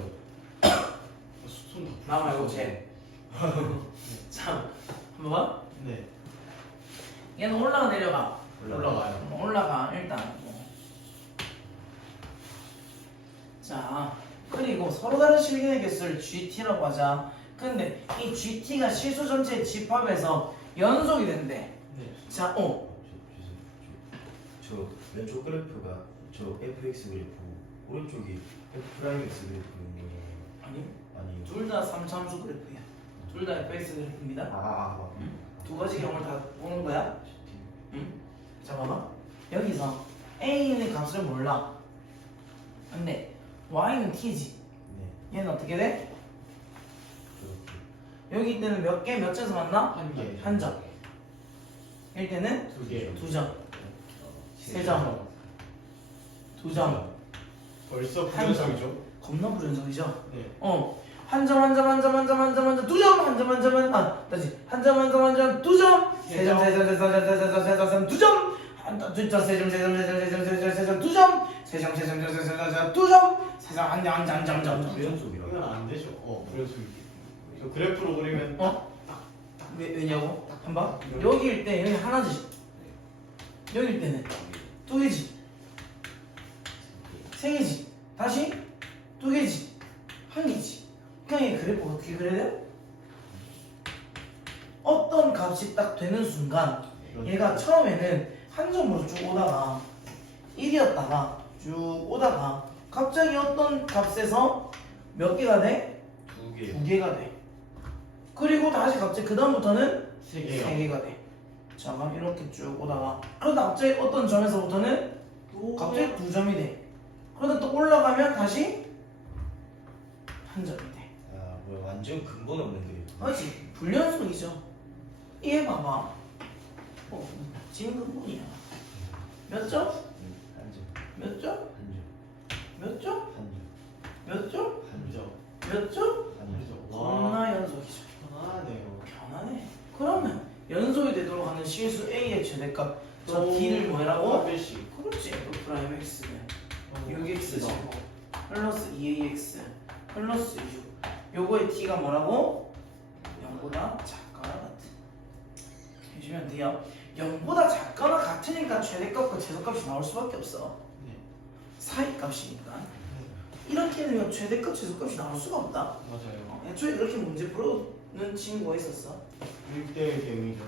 손 다. 나 말고 쟤 자 한번 봐 네. 얘는 올라가 내려가 올라가요. 올라가 일단 자 그리고 서로 다른 실근의 개수를 GT라고 하자 근데 이 GT가 실수 전체의 집합에서 연속이 된대 네. 자 저 왼쪽 그래프가 저 fx 그래프, 오른쪽이 f 프라임 x 그래프인 거예요. 아니 아니. 둘 다 3참수 그래프야 둘 다 fx 그래프입니다 두 가지 경우를 다 보는 거야 응? 자 봐봐 여기서 a는 값을 몰라 근데 y는 t지 네. 얘는 어떻게 돼? 그렇게. 여기 때는 몇 개, 몇 점에서 만나? 한 개. 한 점. 일 때는 두 개. 2점, 3점, 2점. 벌써 한 부연성이죠? 겁나 불연성이죠? 네. 한 점, 한 점, 한 점, 한 점, 한 점, 한 점, 2점, 한 점, 한 점, 다시 한 점, 한 점, 한 점, 2점, 3점, 3점, 3점, 3점, 3점, 2점, 한 점, 2점, 3점, 3점, 3점, 3점, 3점, 2점, 3점, 3점, 3점, 3점, 2점, 3점, 한 점, 한 점, 한 점, 한 점. 부연속이라고. 이건 안 되죠. 부연성이. 저 그래프로 그리면 왜냐고? 한번 여기일 때 여기 하나지. 여기일 때는 2개지, 3개지, 다시 2개지, 1개지. 그냥 이 그래프가 어떻게 그려야 돼요? 어떤 값이 딱 되는 순간 얘가 처음에는 한 점으로 쭉 오다가 1이었다가 쭉 오다가 갑자기 어떤 값에서 몇 개가 돼? 2개. 2개가 돼. 그리고 다시 갑자기 그 다음부터는 세 개요. 3개가 돼. 자, 그럼 이렇게 쭉 오다가 그러다 갑자기 어떤 점에서부터는 또 갑자기 2점이 돼. 그러다 또 올라가면 다시 한 점이 돼. 아, 뭐야 완전 근본 없는 그래프. 그렇지. 불연속이죠. 이해 봐봐. 진근본이야. 몇 점? 한 점. 몇 점? 한 점. 몇 점? 한 점. 몇 점? 한 점. 몇 점? 한 점. 겁나 연속이죠. 편하네요. 편하네. 그러면 연속이 되도록 하는 실수 A의 최대값 저 D를 한 뭐라고? 배씩. 그렇지. F 프라임 X는 6X 제곱 플러스 2AX 플러스 6. 요거의 T가 뭐라고? 0보다 작거나 같은. 해주면 돼요. 0보다 작거나 같으니까 최대값과 최소값이 나올 수밖에 없어. 네. 사이값이니까. 이렇게 되면 최대값, 최소값이 나올 수가 없다. 맞아요. 애초에 그렇게 문제 풀어는 친구가 있었어. 1대1 대응이죠.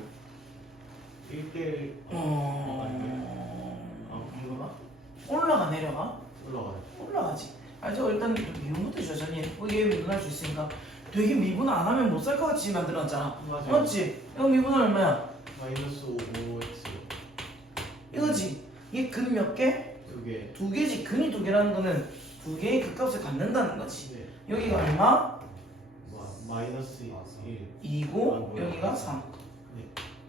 1대1 이거 봐. 올라가 내려가? 올라가요. 올라가지. 알죠? 일단 미분부터 천천히 거기에 미분할 수 있으니까 되게 미분 안 하면 못 살 것 같이 만들었잖아. 맞아요. 맞지? 이거 미분은 얼마야? 마이너스 5x 이거지. 이게 근 몇 개? 2개. 2개지. 근이 2개라는 거는 2개의 그 값을 갖는다는 거지. 네. 여기가 얼마? 마이너스 1. 2고 아, 여기가 3. 네.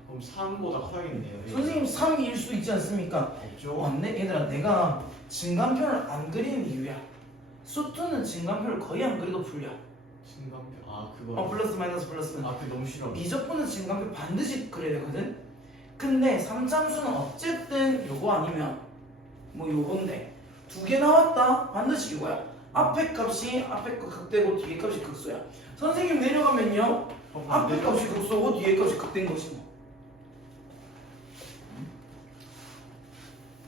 그럼 3보다 커야겠네요. 선생님 3일 수 있지 않습니까? 없죠? 맞네. 얘들아 내가 증간표를 안 그리는 이유야. 수투는 증간표를 거의 안 그리고 풀려. 증간표. 아 그거. 플러스 마이너스 플러스. 아 그 너무 싫어. 미적분은 증간표 반드시 그려야 되거든. 근데 3참수는 어쨌든 요거 아니면 뭐 요건데 2개 나왔다 반드시 이거야. 앞에 값이 앞에 거 극대고 뒤에 값이 극소야. 선생님 내려가면요 앞에 값이 극소고 뒤에 값이 극대인 거지 뭐.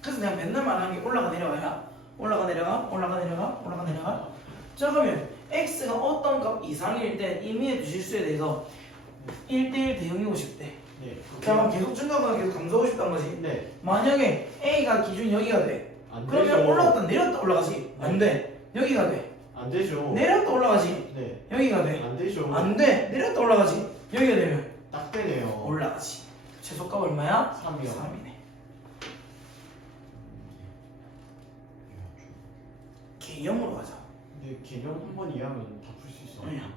그래서 내가 맨날 말하는 게 올라가 내려가야 올라가 내려가 올라가 내려가 올라가 내려가. 자 그러면 x가 어떤 값 이상일 때 임의의 두 실수에 대해서 1대1 대응이고 싶대. 네. 자 그럼 계속 증가하거나 계속 감소하고 싶단 거지. 네. 만약에 a가 기준 여기가 돼. 안 그러면 되죠. 올라갔다 내렸다 올라가지. 안 돼. 여기가 돼. 안 되죠. 내렸다 올라가지. 네. 여기가 돼. 안 되죠. 안 돼. 내렸다 올라가지. 여기가 되면 딱 되네요. 올라가지. 최소값 얼마야? 3이요. 3이네. 개념으로 가자. 근데 개념 한 번 이해하면 다 풀 수 있어. 아니야.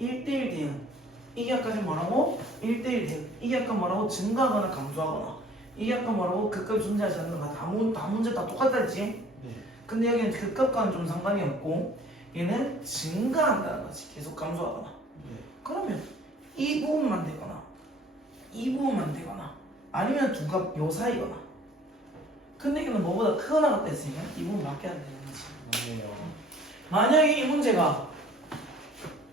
1대1 대응. 이게 아까 지금 뭐라고? 1대1 대응. 이게 아까 뭐라고? 증가하거나 감소하거나. 이게 아까 뭐라고? 극값이 존재하지 않는 거. 다 문제 다 똑같다 했지? 네. 근데 여기는 극값과는 좀 상관이 없고 얘는 증가한다는 거지. 계속 감소하거나. 네. 그러면 이 부분만 되거나 이 부분만 되거나 아니면 두 값 요 사이거나. 근데 이거는 뭐보다 크거나 같다 했으니까 이 부분밖에 안 되는 거지. 맞네요. 만약에 이 문제가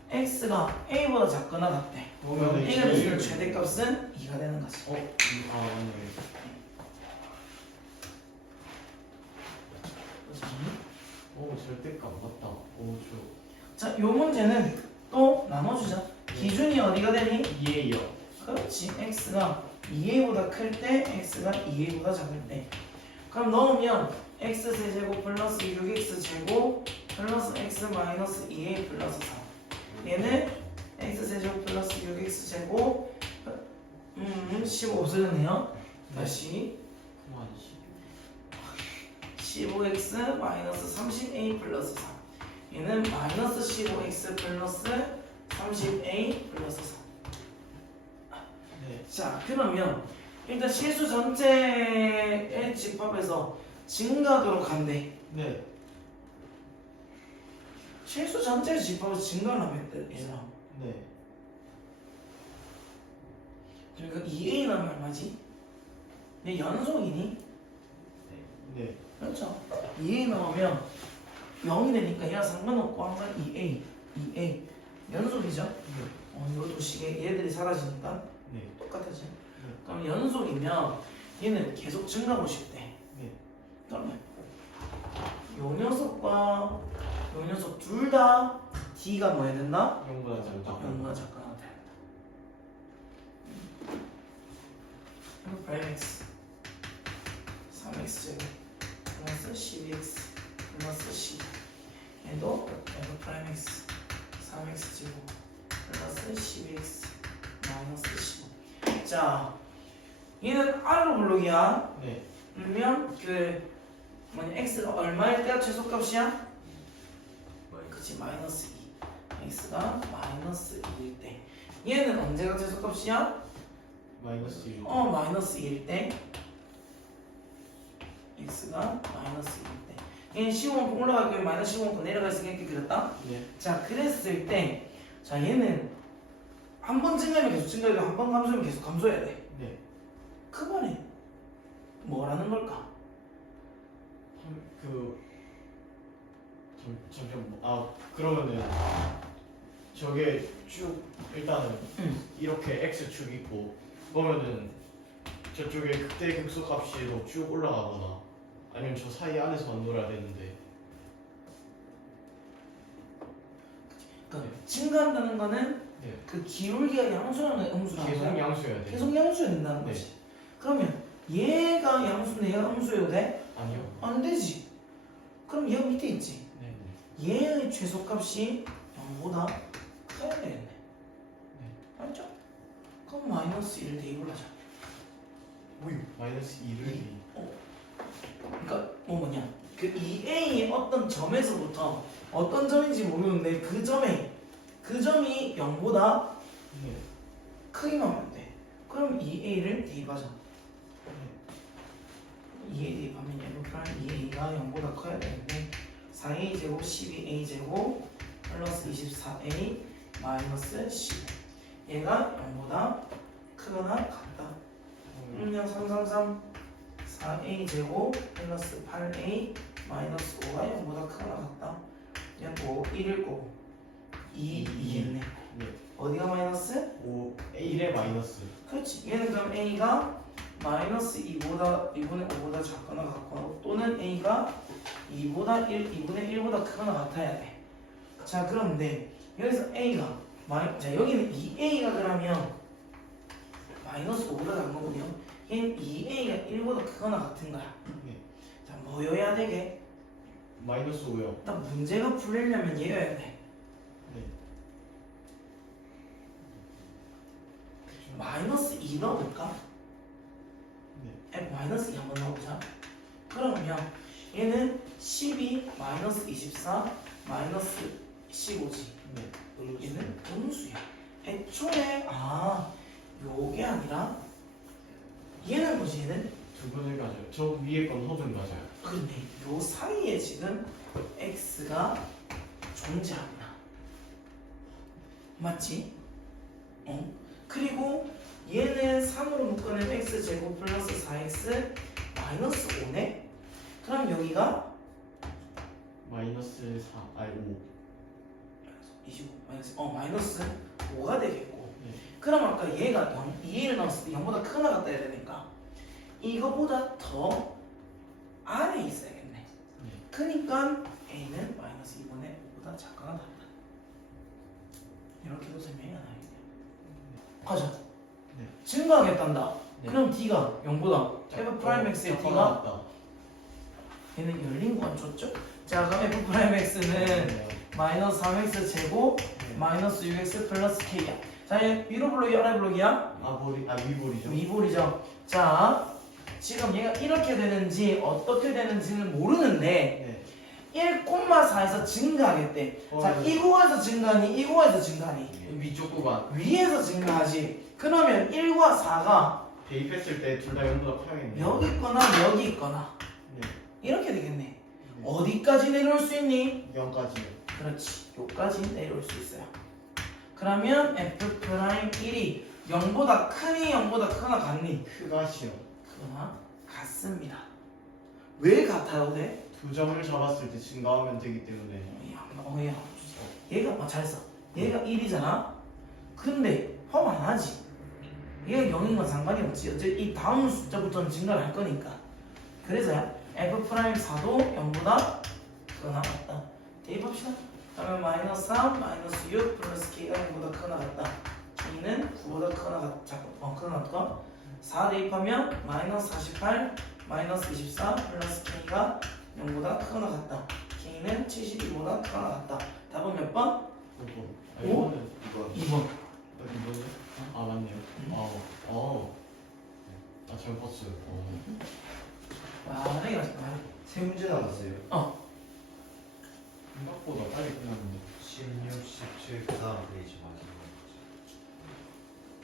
x가 a보다 작거나 같대. 그러면 a가 주는 최대값은 2가 되는 거지. 아 맞네. 절대값 맞다. 자, 요 문제는 또 나눠주자. 기준이 어디가 되니? 2A요. 그렇지. x가 2a보다 클 때, x가 2a보다 작을 때. 그럼 넣으면 x 세제곱 플러스 6x 제곱 플러스 x 마이너스 2a 플러스 4. 얘는 x 세제곱 플러스 6x 제곱 15 없어졌네요. 다시 그만 15x 마이너스 30a 플러스 4. 얘는 마이너스 15x 플러스 30a 플러스 4. 네. 자, 그러면 일단 실수 전체의 집합에서 증가도록 한대. 네. 실수 전체의 집합에서 증가를 하면 돼, 얘들아. 네. 그러니까 2a는 얼마지? 얘 연속이니? 네. 그렇죠. 2a 나오면 0이 되니까 얘가 상관없고 항상 2a 연속이죠? 이것도 식에 얘들이 사라지니까 네. 똑같아지. 그럼 연속이면 얘는 계속 증가하고 싶대. 네. 그러면 요 녀석과 요 녀석 둘 다 d가 뭐 해야 된다? 0보다 작다. 0보다 작거나 된다. 프라임 x 3x 제곱 플러스 12x 플러스 10 얘도 f 프라임 x 3x 제곱 플러스 12x 마이너스 15. 자, 얘는 R로 블록이야. 네. 그러면 그 뭐냐 x가 얼마일 때가 최소값이야? 그치, 마이너스 2. x가 마이너스 2일 때. 얘는 언제가 최소값이야? 마이너스 1. 마이너스 2일 때. x가 마이너스 2일 때. 얘는 15만큼 올라갈 거면 마이너스 15만큼 내려갈 수 있게 그렸다? 네. 자, 그랬을 때, 자, 얘는 한 번 증가하면 계속 증가하고 한 번 감소하면 계속 감소해야 돼. 네. 그 말이 뭐라는 걸까? 그러면은 저게 쭉 일단은 응. 이렇게 x축 있고 그러면은 저쪽에 극대 극소값이 쭉 올라가거나 아니면 저 사이 안에서만 놀아야 되는데. 그러니까 증가한다는 거는 네. 그 기울기가 양수라는 음수라는 계속 거야. 양수해야 돼. 계속 양수해야 된다는 네. 거지. 그러면 얘가 양수인데 얘가 음수여도 돼? 아니요. 안 되지. 그럼 얘가 밑에 있지. 네. 얘의 최소값이 0보다 커야 되겠네. 알죠? 그럼 마이너스 1을 대입을 하자. 마이너스 2를 그러니까 뭐냐? 그 2a의 어떤 점에서부터 어떤 점인지 모르는데 그 점이 0보다 네. 크기만 하면 돼. 그럼 2a를 대입하자. 2a 대입하면 f 프라임 2a가 0보다 커야 되는데 4a 제곱 12a 제곱 플러스 24a 마이너스 15 얘가 0보다 크거나 같다. 그냥 333 4a 제곱 플러스 8a 마이너스 5가 0보다 크거나 같다. 그냥 5 1일 거고 2겠네. 네. 어디가 마이너스? 1의 마이너스. 그렇지. 얘는 그럼 a가 마이너스 2보다 2분의 5보다 작거나 같거나 또는 a가 2보다 2분의 1보다 크거나 같아야 돼. 자, 그런데 여기서 a가 자, 여기는 2a가 그러면 마이너스 5보다 작은 거군요. 얘는 2a가 1보다 크거나 같은 거야. 네. 자, 뭐여야 되게? 마이너스 5요. 일단 문제가 풀리려면 얘여야 돼. 네. 마이너스 2 넣어볼까? 네. f 마이너스 2 한번 넣어보자. 그러면 얘는 12 마이너스 24 마이너스 15지. 네. 얘는 음수야. 애초에 요게 아니라 얘는 뭐지? 얘는 두 분을 가져요. 저 위에 건 허분 맞아요. 근데 요 사이에 지금 x가 존재합니다. 맞지? 그리고 얘는 3으로 묶어낸 x 제곱 플러스 4x 마이너스 5네? 그럼 여기가 마이너스 4, 아니 5. 25 마이너스 5가 되겠고. 네. 그럼 아까 얘가 2를 넣었을 때 0보다 크거나 같다 해야 되니까 이거보다 더 안에 있어야겠네. 네. 그러니까 a는 마이너스 2분의 5보다 작거나 같다. 이렇게도 설명이 가능해요. 가자. 네. 증가하겠단다. 네. 그럼 d가 0보다 f 프라임 x의 d가 맞다. 얘는 열린 거 안 줬죠? 자, 그럼 f 프라임 x는 마이너스 3x 제곱 마이너스 6x 플러스 k야. 자, 얘 위로 블록이 아래 블록이야? 위볼이죠. 위볼이죠. 자, 지금 얘가 이렇게 되는지 어떻게 되는지는 모르는데 네. 1,4에서 증가하겠대. 자, 어. 이 구간에서 증가하니 이 구간에서 증가하니 위쪽 구간 위에서 증가하지. 그러면 1과 4가 대입했을 때 둘 다 0보다 커야겠네. 여기 있거나 여기 있거나 네. 이렇게 되겠네. 어디까지 내려올 수 있니? 0까지. 그렇지. 여기까지 내려올 수 있어요. 그러면 F'1이 0보다 크니 0보다 크거나 같니? 크가시요. 크거나 같습니다. 왜 같아요? 돼? 두 점을 잡았을 때 증가하면 되기 때문에. 야, 얘가 잘했어. 얘가 1이잖아. 근데 포함 안 하지. 얘가 0인 건 상관이 없지. 어차피 이 다음 숫자부터는 증가를 할 거니까. 그래서야 F'4도 0보다 크거나 같다. 대입합시다. 그러면 마이너스 3, 마이너스 6 플러스 K가 0보다 크거나 같다. K는 9보다 크거나 같다. 크거나 같다. 4 대입하면 마이너스 48, 마이너스 24 플러스 K가 0보다 크거나 같다. K는 72보다 크거나 같다. 답은 몇 번? 이거. 아, 오? 이거는 이거 2번. 이거는 아 맞네요. 아 잘못 봤어요. 와, 이거 세 문제 남았어요. 생각보다 빨리 끝났는데. 16, 17, 그 다음 페이지 마지막.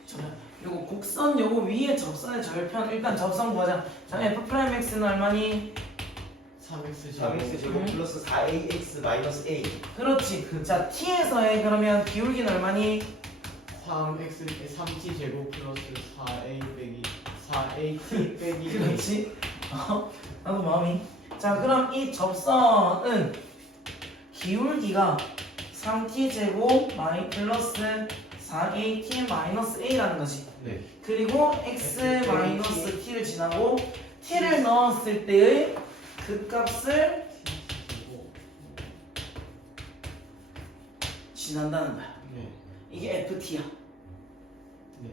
저는 요거 곡선 요거 위에 접선의 절편 일단 접선 구하자. 자, F'X는 얼마니? 3x 3x 제곱 플러스 4ax 마이너스 a. 그렇지. 자, T에서의 그러면 기울기는 얼마니? 3x 3t 제곱 플러스 4a 빼기 4at 빼기 그렇지. 나도 마음이. 자, 그럼 이 접선은 기울기가 3t 제곱 마이 플러스 4at 마이너스 a라는 거지. 네. 그리고 x 마이너스 t를 지나고 t를 넣었을 때의 그 값을 지난다는 거야. 네. 이게 ft야. 네.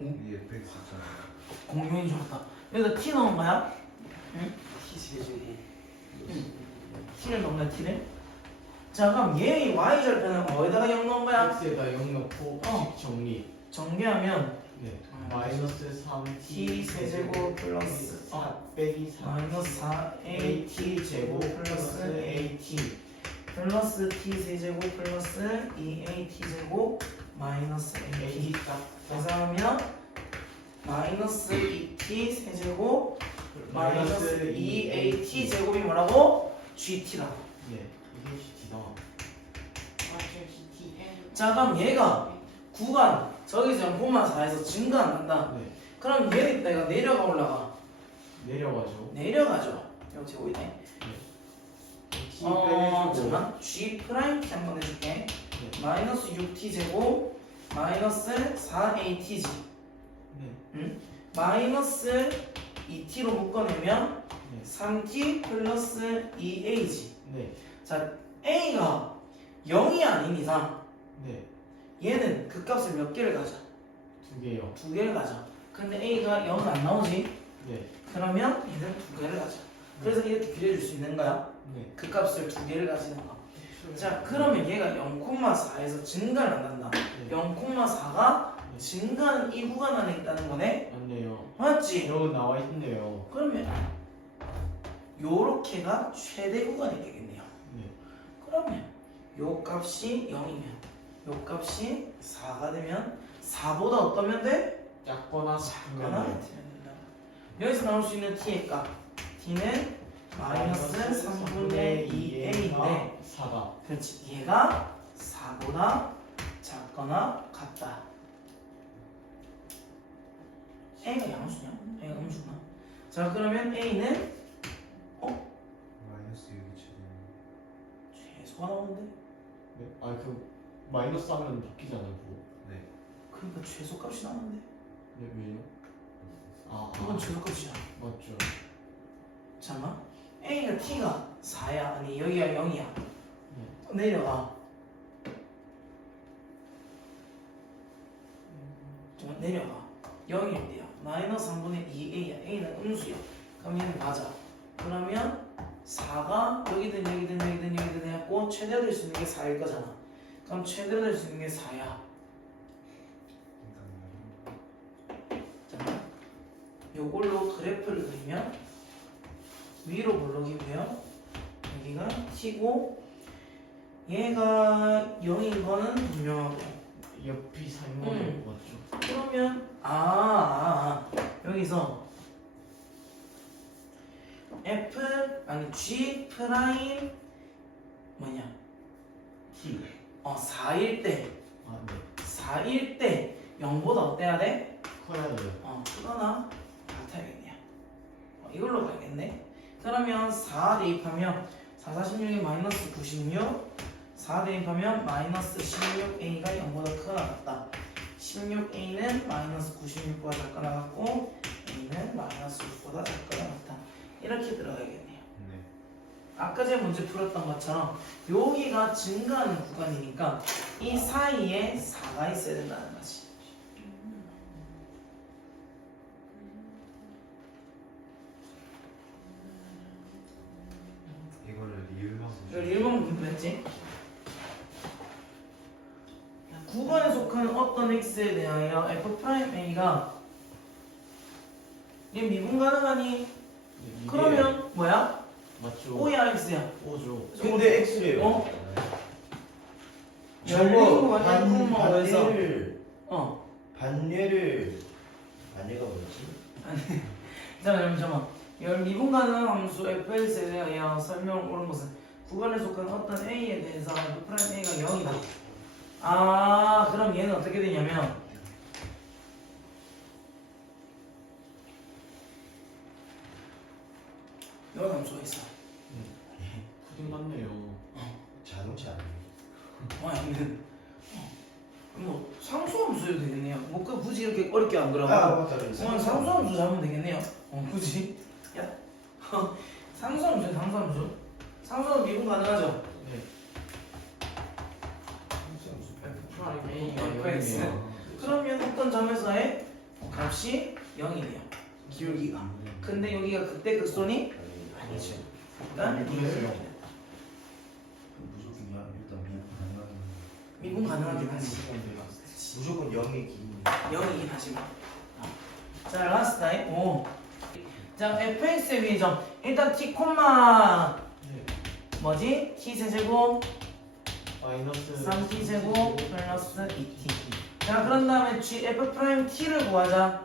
위에 fx 있잖아요. 공용이 좋았다. 여기다 t 넣은 거야? 응? t 세제곱. t를 넣은 거야, t를. 자, 그럼 얘의 y절편은 뭐에다가 0 넣은 거야? x에다 0 넣고 어. 식 정리. 정리하면 네. 마이너스 3t t 세제곱 플러스 4 빼기 4 마이너스 4at 제곱 플러스 at 플러스 t 세제곱 플러스 2at 제곱 마이너스 at a 딱 계산하면 마이너스 2t 세제곱 마이너스 2at 제곱이 뭐라고? gt라고. 네. 이게 ct다. 자, 그럼 얘가 구간 저기서 0,4에서 증가 안 한다. 네. 그럼 얘는 내가 내려가 올라가. 내려가죠. 내려가죠. 이거 제고 있네. t 빼내주고 잠깐 g 프라임 t 한번 해줄게. 네. 마이너스 6t 제곱 마이너스 4at지. 네. 응? 마이너스 2t로 묶어내면 네. 3t 플러스 2a지. 네. 자, a가 0이 아닌 이상 네. 얘는 그 값을 몇 개를 가져? 두 개요. 두 개를 가져. 근데 a가 0은 안 나오지? 네. 그러면 얘는 두 개를 가져. 그래서 이렇게 그려줄 수 있는 거야. 네. 그 값을 두 개를 가지는 거. 자, 그러면 얘가 0,4에서 증가를 안 한다. 네. 0,4가 증가하는 이 구간 안에 있다는 거네? 맞네요. 맞지? 여기 나와 있네요. 그러면 요렇게가 최대 구간이 되겠네요. 네. 그러면 요 값이 0이면 요 값이 4가 되면 4보다 어떠면 돼? 작거나 작거나 작으면 같으면 된다. 여기서 나올 수 있는 t의 값 t는 마이너스 3분의 2a인데 4다. 그렇지. 얘가 4보다 작거나 같다. a가 양수냐? a가 음수나? 자, 그러면 a는 마이너스 6이 최대. 최소가 나오는데? 네. 그 마이너스 하면 바뀌잖아요. 그거. 네. 그러니까 최소값이 나오는데? 네. 왜요? 이건 최소값이야. 맞죠. 잠깐만. a가 t가 4야. 아니 여기가 0이야. 네. 내려가. 좀 내려가. 0일때요. 마이너스 3분의 2a야. a는 음수야. 그럼 얘는 맞아. 그러면 4가 여기든 여기든 여기든 여기든 해갖고 최대로 될 수 있는 게 4일 거잖아. 그럼 최대로 될 수 있는 게 4야. 자, 요걸로 그래프를 그리면 위로 볼록이고요. 여기가 t고 얘가 0인 거는 분명하고 옆이 살면 맞죠? 그러면 여기서 f 아니 g 프라임 뭐냐 T 4일 때 아 네 4일 때 0보다 어때야 돼? 커야 돼요 크거나 같아야겠네요. 이걸로 가야겠네. 그러면 4 대입하면 4, 4, 16이 마이너스 96 4 대입하면 마이너스 16a가 0보다 크거나 같다. 16a는 마이너스 96보다 작거나 같고 a는 마이너스 6보다 작거나 같다. 이렇게 들어가야겠네요. 네. 아까 제가 문제 풀었던 것처럼 여기가 증가하는 구간이니까 이 사이에 4가 있어야 된다는 거지. 이거를 리을만 이걸 1번 분배했지? 구간에 속하는 어떤 x에 대하여 f'a가 얘 미분 가능하니? 네, 이게 그러면 뭐야? 맞죠? O야 x야? O죠 근데 X래요. 어? 저거 열린 거냐, 구멍에서? 반례를 반례가 뭐였지? 잠깐만. 미분 가능한 함수 fx에 대하여 설명을 옳은 것은 구간에 속한 어떤 a에 대해서 f'a가 0이다. 그럼 얘는 어떻게 되냐면 이런 함수가 있어. 푸딩 같네요 자동차 아니에요? 얘는 뭐 상수함수여도 되겠네요. 뭐 굳이 이렇게 어렵게 안 그러고 맞다. 상수함수 잡으면 되겠네요. 굳이 야 상수함수. 상수함수 미분 가능하죠? 네 fx. 그러면 어떤 점에서의 값이 0이네요. 기울기가. 근데 여기가 극대 극손이 아니죠. 일단 미분했어요. 무조건 일단 미분 가능하긴 하지. 무조건 0의 기준. 0이긴 하지만. 자, 라스트 타임. 오. 자, fx의 위의 점. 일단 t 콤마 네 뭐지? t 세제곱 마이너스 3t 제곱 플러스 2t. 자, 그런 다음에 g f 프라임 t를 구하자.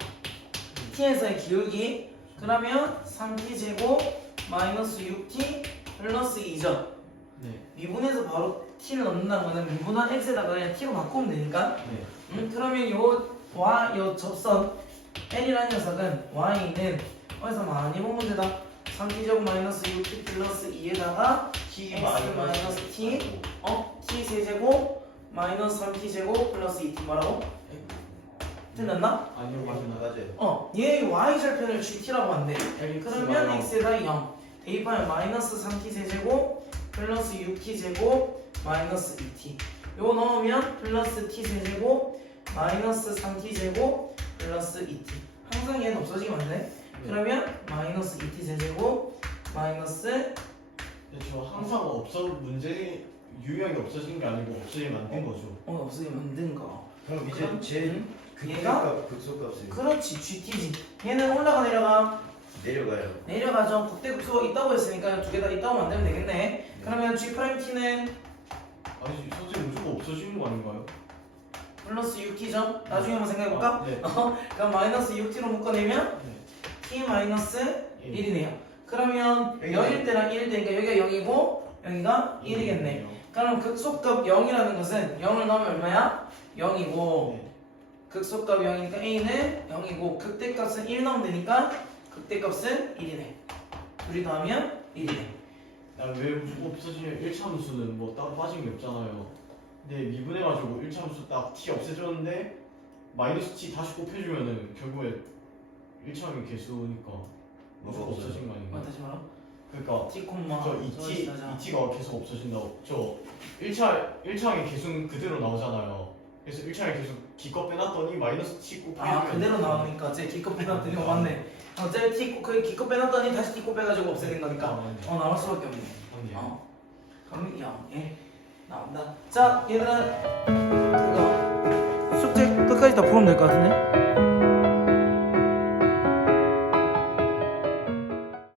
t에서의 기울기. 그러면 3t 제곱 마이너스 6t 플러스 2죠. 네 미분에서 바로 t를 넣는다는 거는 미분한 x에다가 그냥 t로 바꾸면 되니까. 네 그러면 요 접선 L이라는 녀석은 y는 어디서 많이 본 문제다. 3t제곱 마이너스 6t 플러스 2에다가 T x 마이너스 t t 세제곱 마이너스 3t제곱 플러스 2t 뭐라고? 틀렸나? 아니요 맞아요. 얘 y절편을 gt라고 한대. 그러면 X가요. x에다 0 대입하면 마이너스 3t 세제곱 플러스 6t 제곱 마이너스 2t. 요거 넣으면 플러스 t 세제곱 마이너스 3t 제곱 플러스 2t. 항상 얘는 없어지면 안 돼. 그러면 마이너스 2t 세제곱 마이너스 저 항상 문제 유형이 없어진 게 아니고 없어지면 안 된 거죠 없어지면 만든 거. 그럼 그럼, 이제 제 얘가? 극소값을 그렇지 gt지. 얘는 올라가 내려가 내려가요. 내려가죠. 국대국수가 있다고 했으니까 두 개 다 있다고 만들면 되겠네. 그러면 g 프라임 t는 아니 선생님 무조건 없어지는 거 아닌가요? 플러스 6t죠. 나중에 한번 생각해볼까? 네 그럼 마이너스 6t로 묶어내면 네. t 마이너스 1이네요. 그러면 여기 0일 때랑 1일 때니까 여기가 0이고 여기가 1이겠네. 그럼 극소값 0이라는 것은 0을 넣으면 얼마야? 0이고 네. 극소값 0이니까 a는 0이고 극대값은 1 넣으면 되니까 극대값은 1이네. 둘이 더하면 1이네. 왜 무조건 없어지면 1차 함수는 뭐 따로 빠진 게 없잖아요. 근데 미분해가지고 1차 함수 딱 t 없애줬는데 마이너스 t 다시 곱해주면은 결국에 1차함이 개수니까 무조건 없어져? 없어진 거 아닌가? 다시 말아. 그러니까 t 콤마 저 2t가 계속 없어진다고. 저 1차항의 개수는 그대로 나오잖아요. 그래서 1차항의 개수 기껏 빼놨더니 마이너스 t 곱해주면 그대로 나오니까 제 기껏 빼놨더니 맞네. 제 t 그 기껏 빼놨더니 다시 t 곱 빼가지고 없애야 된 거니까 나올 수밖에 없네. 그럼 나온다. 자 얘들아 그거 숙제 끝까지 다 풀으면 될 것 같은데.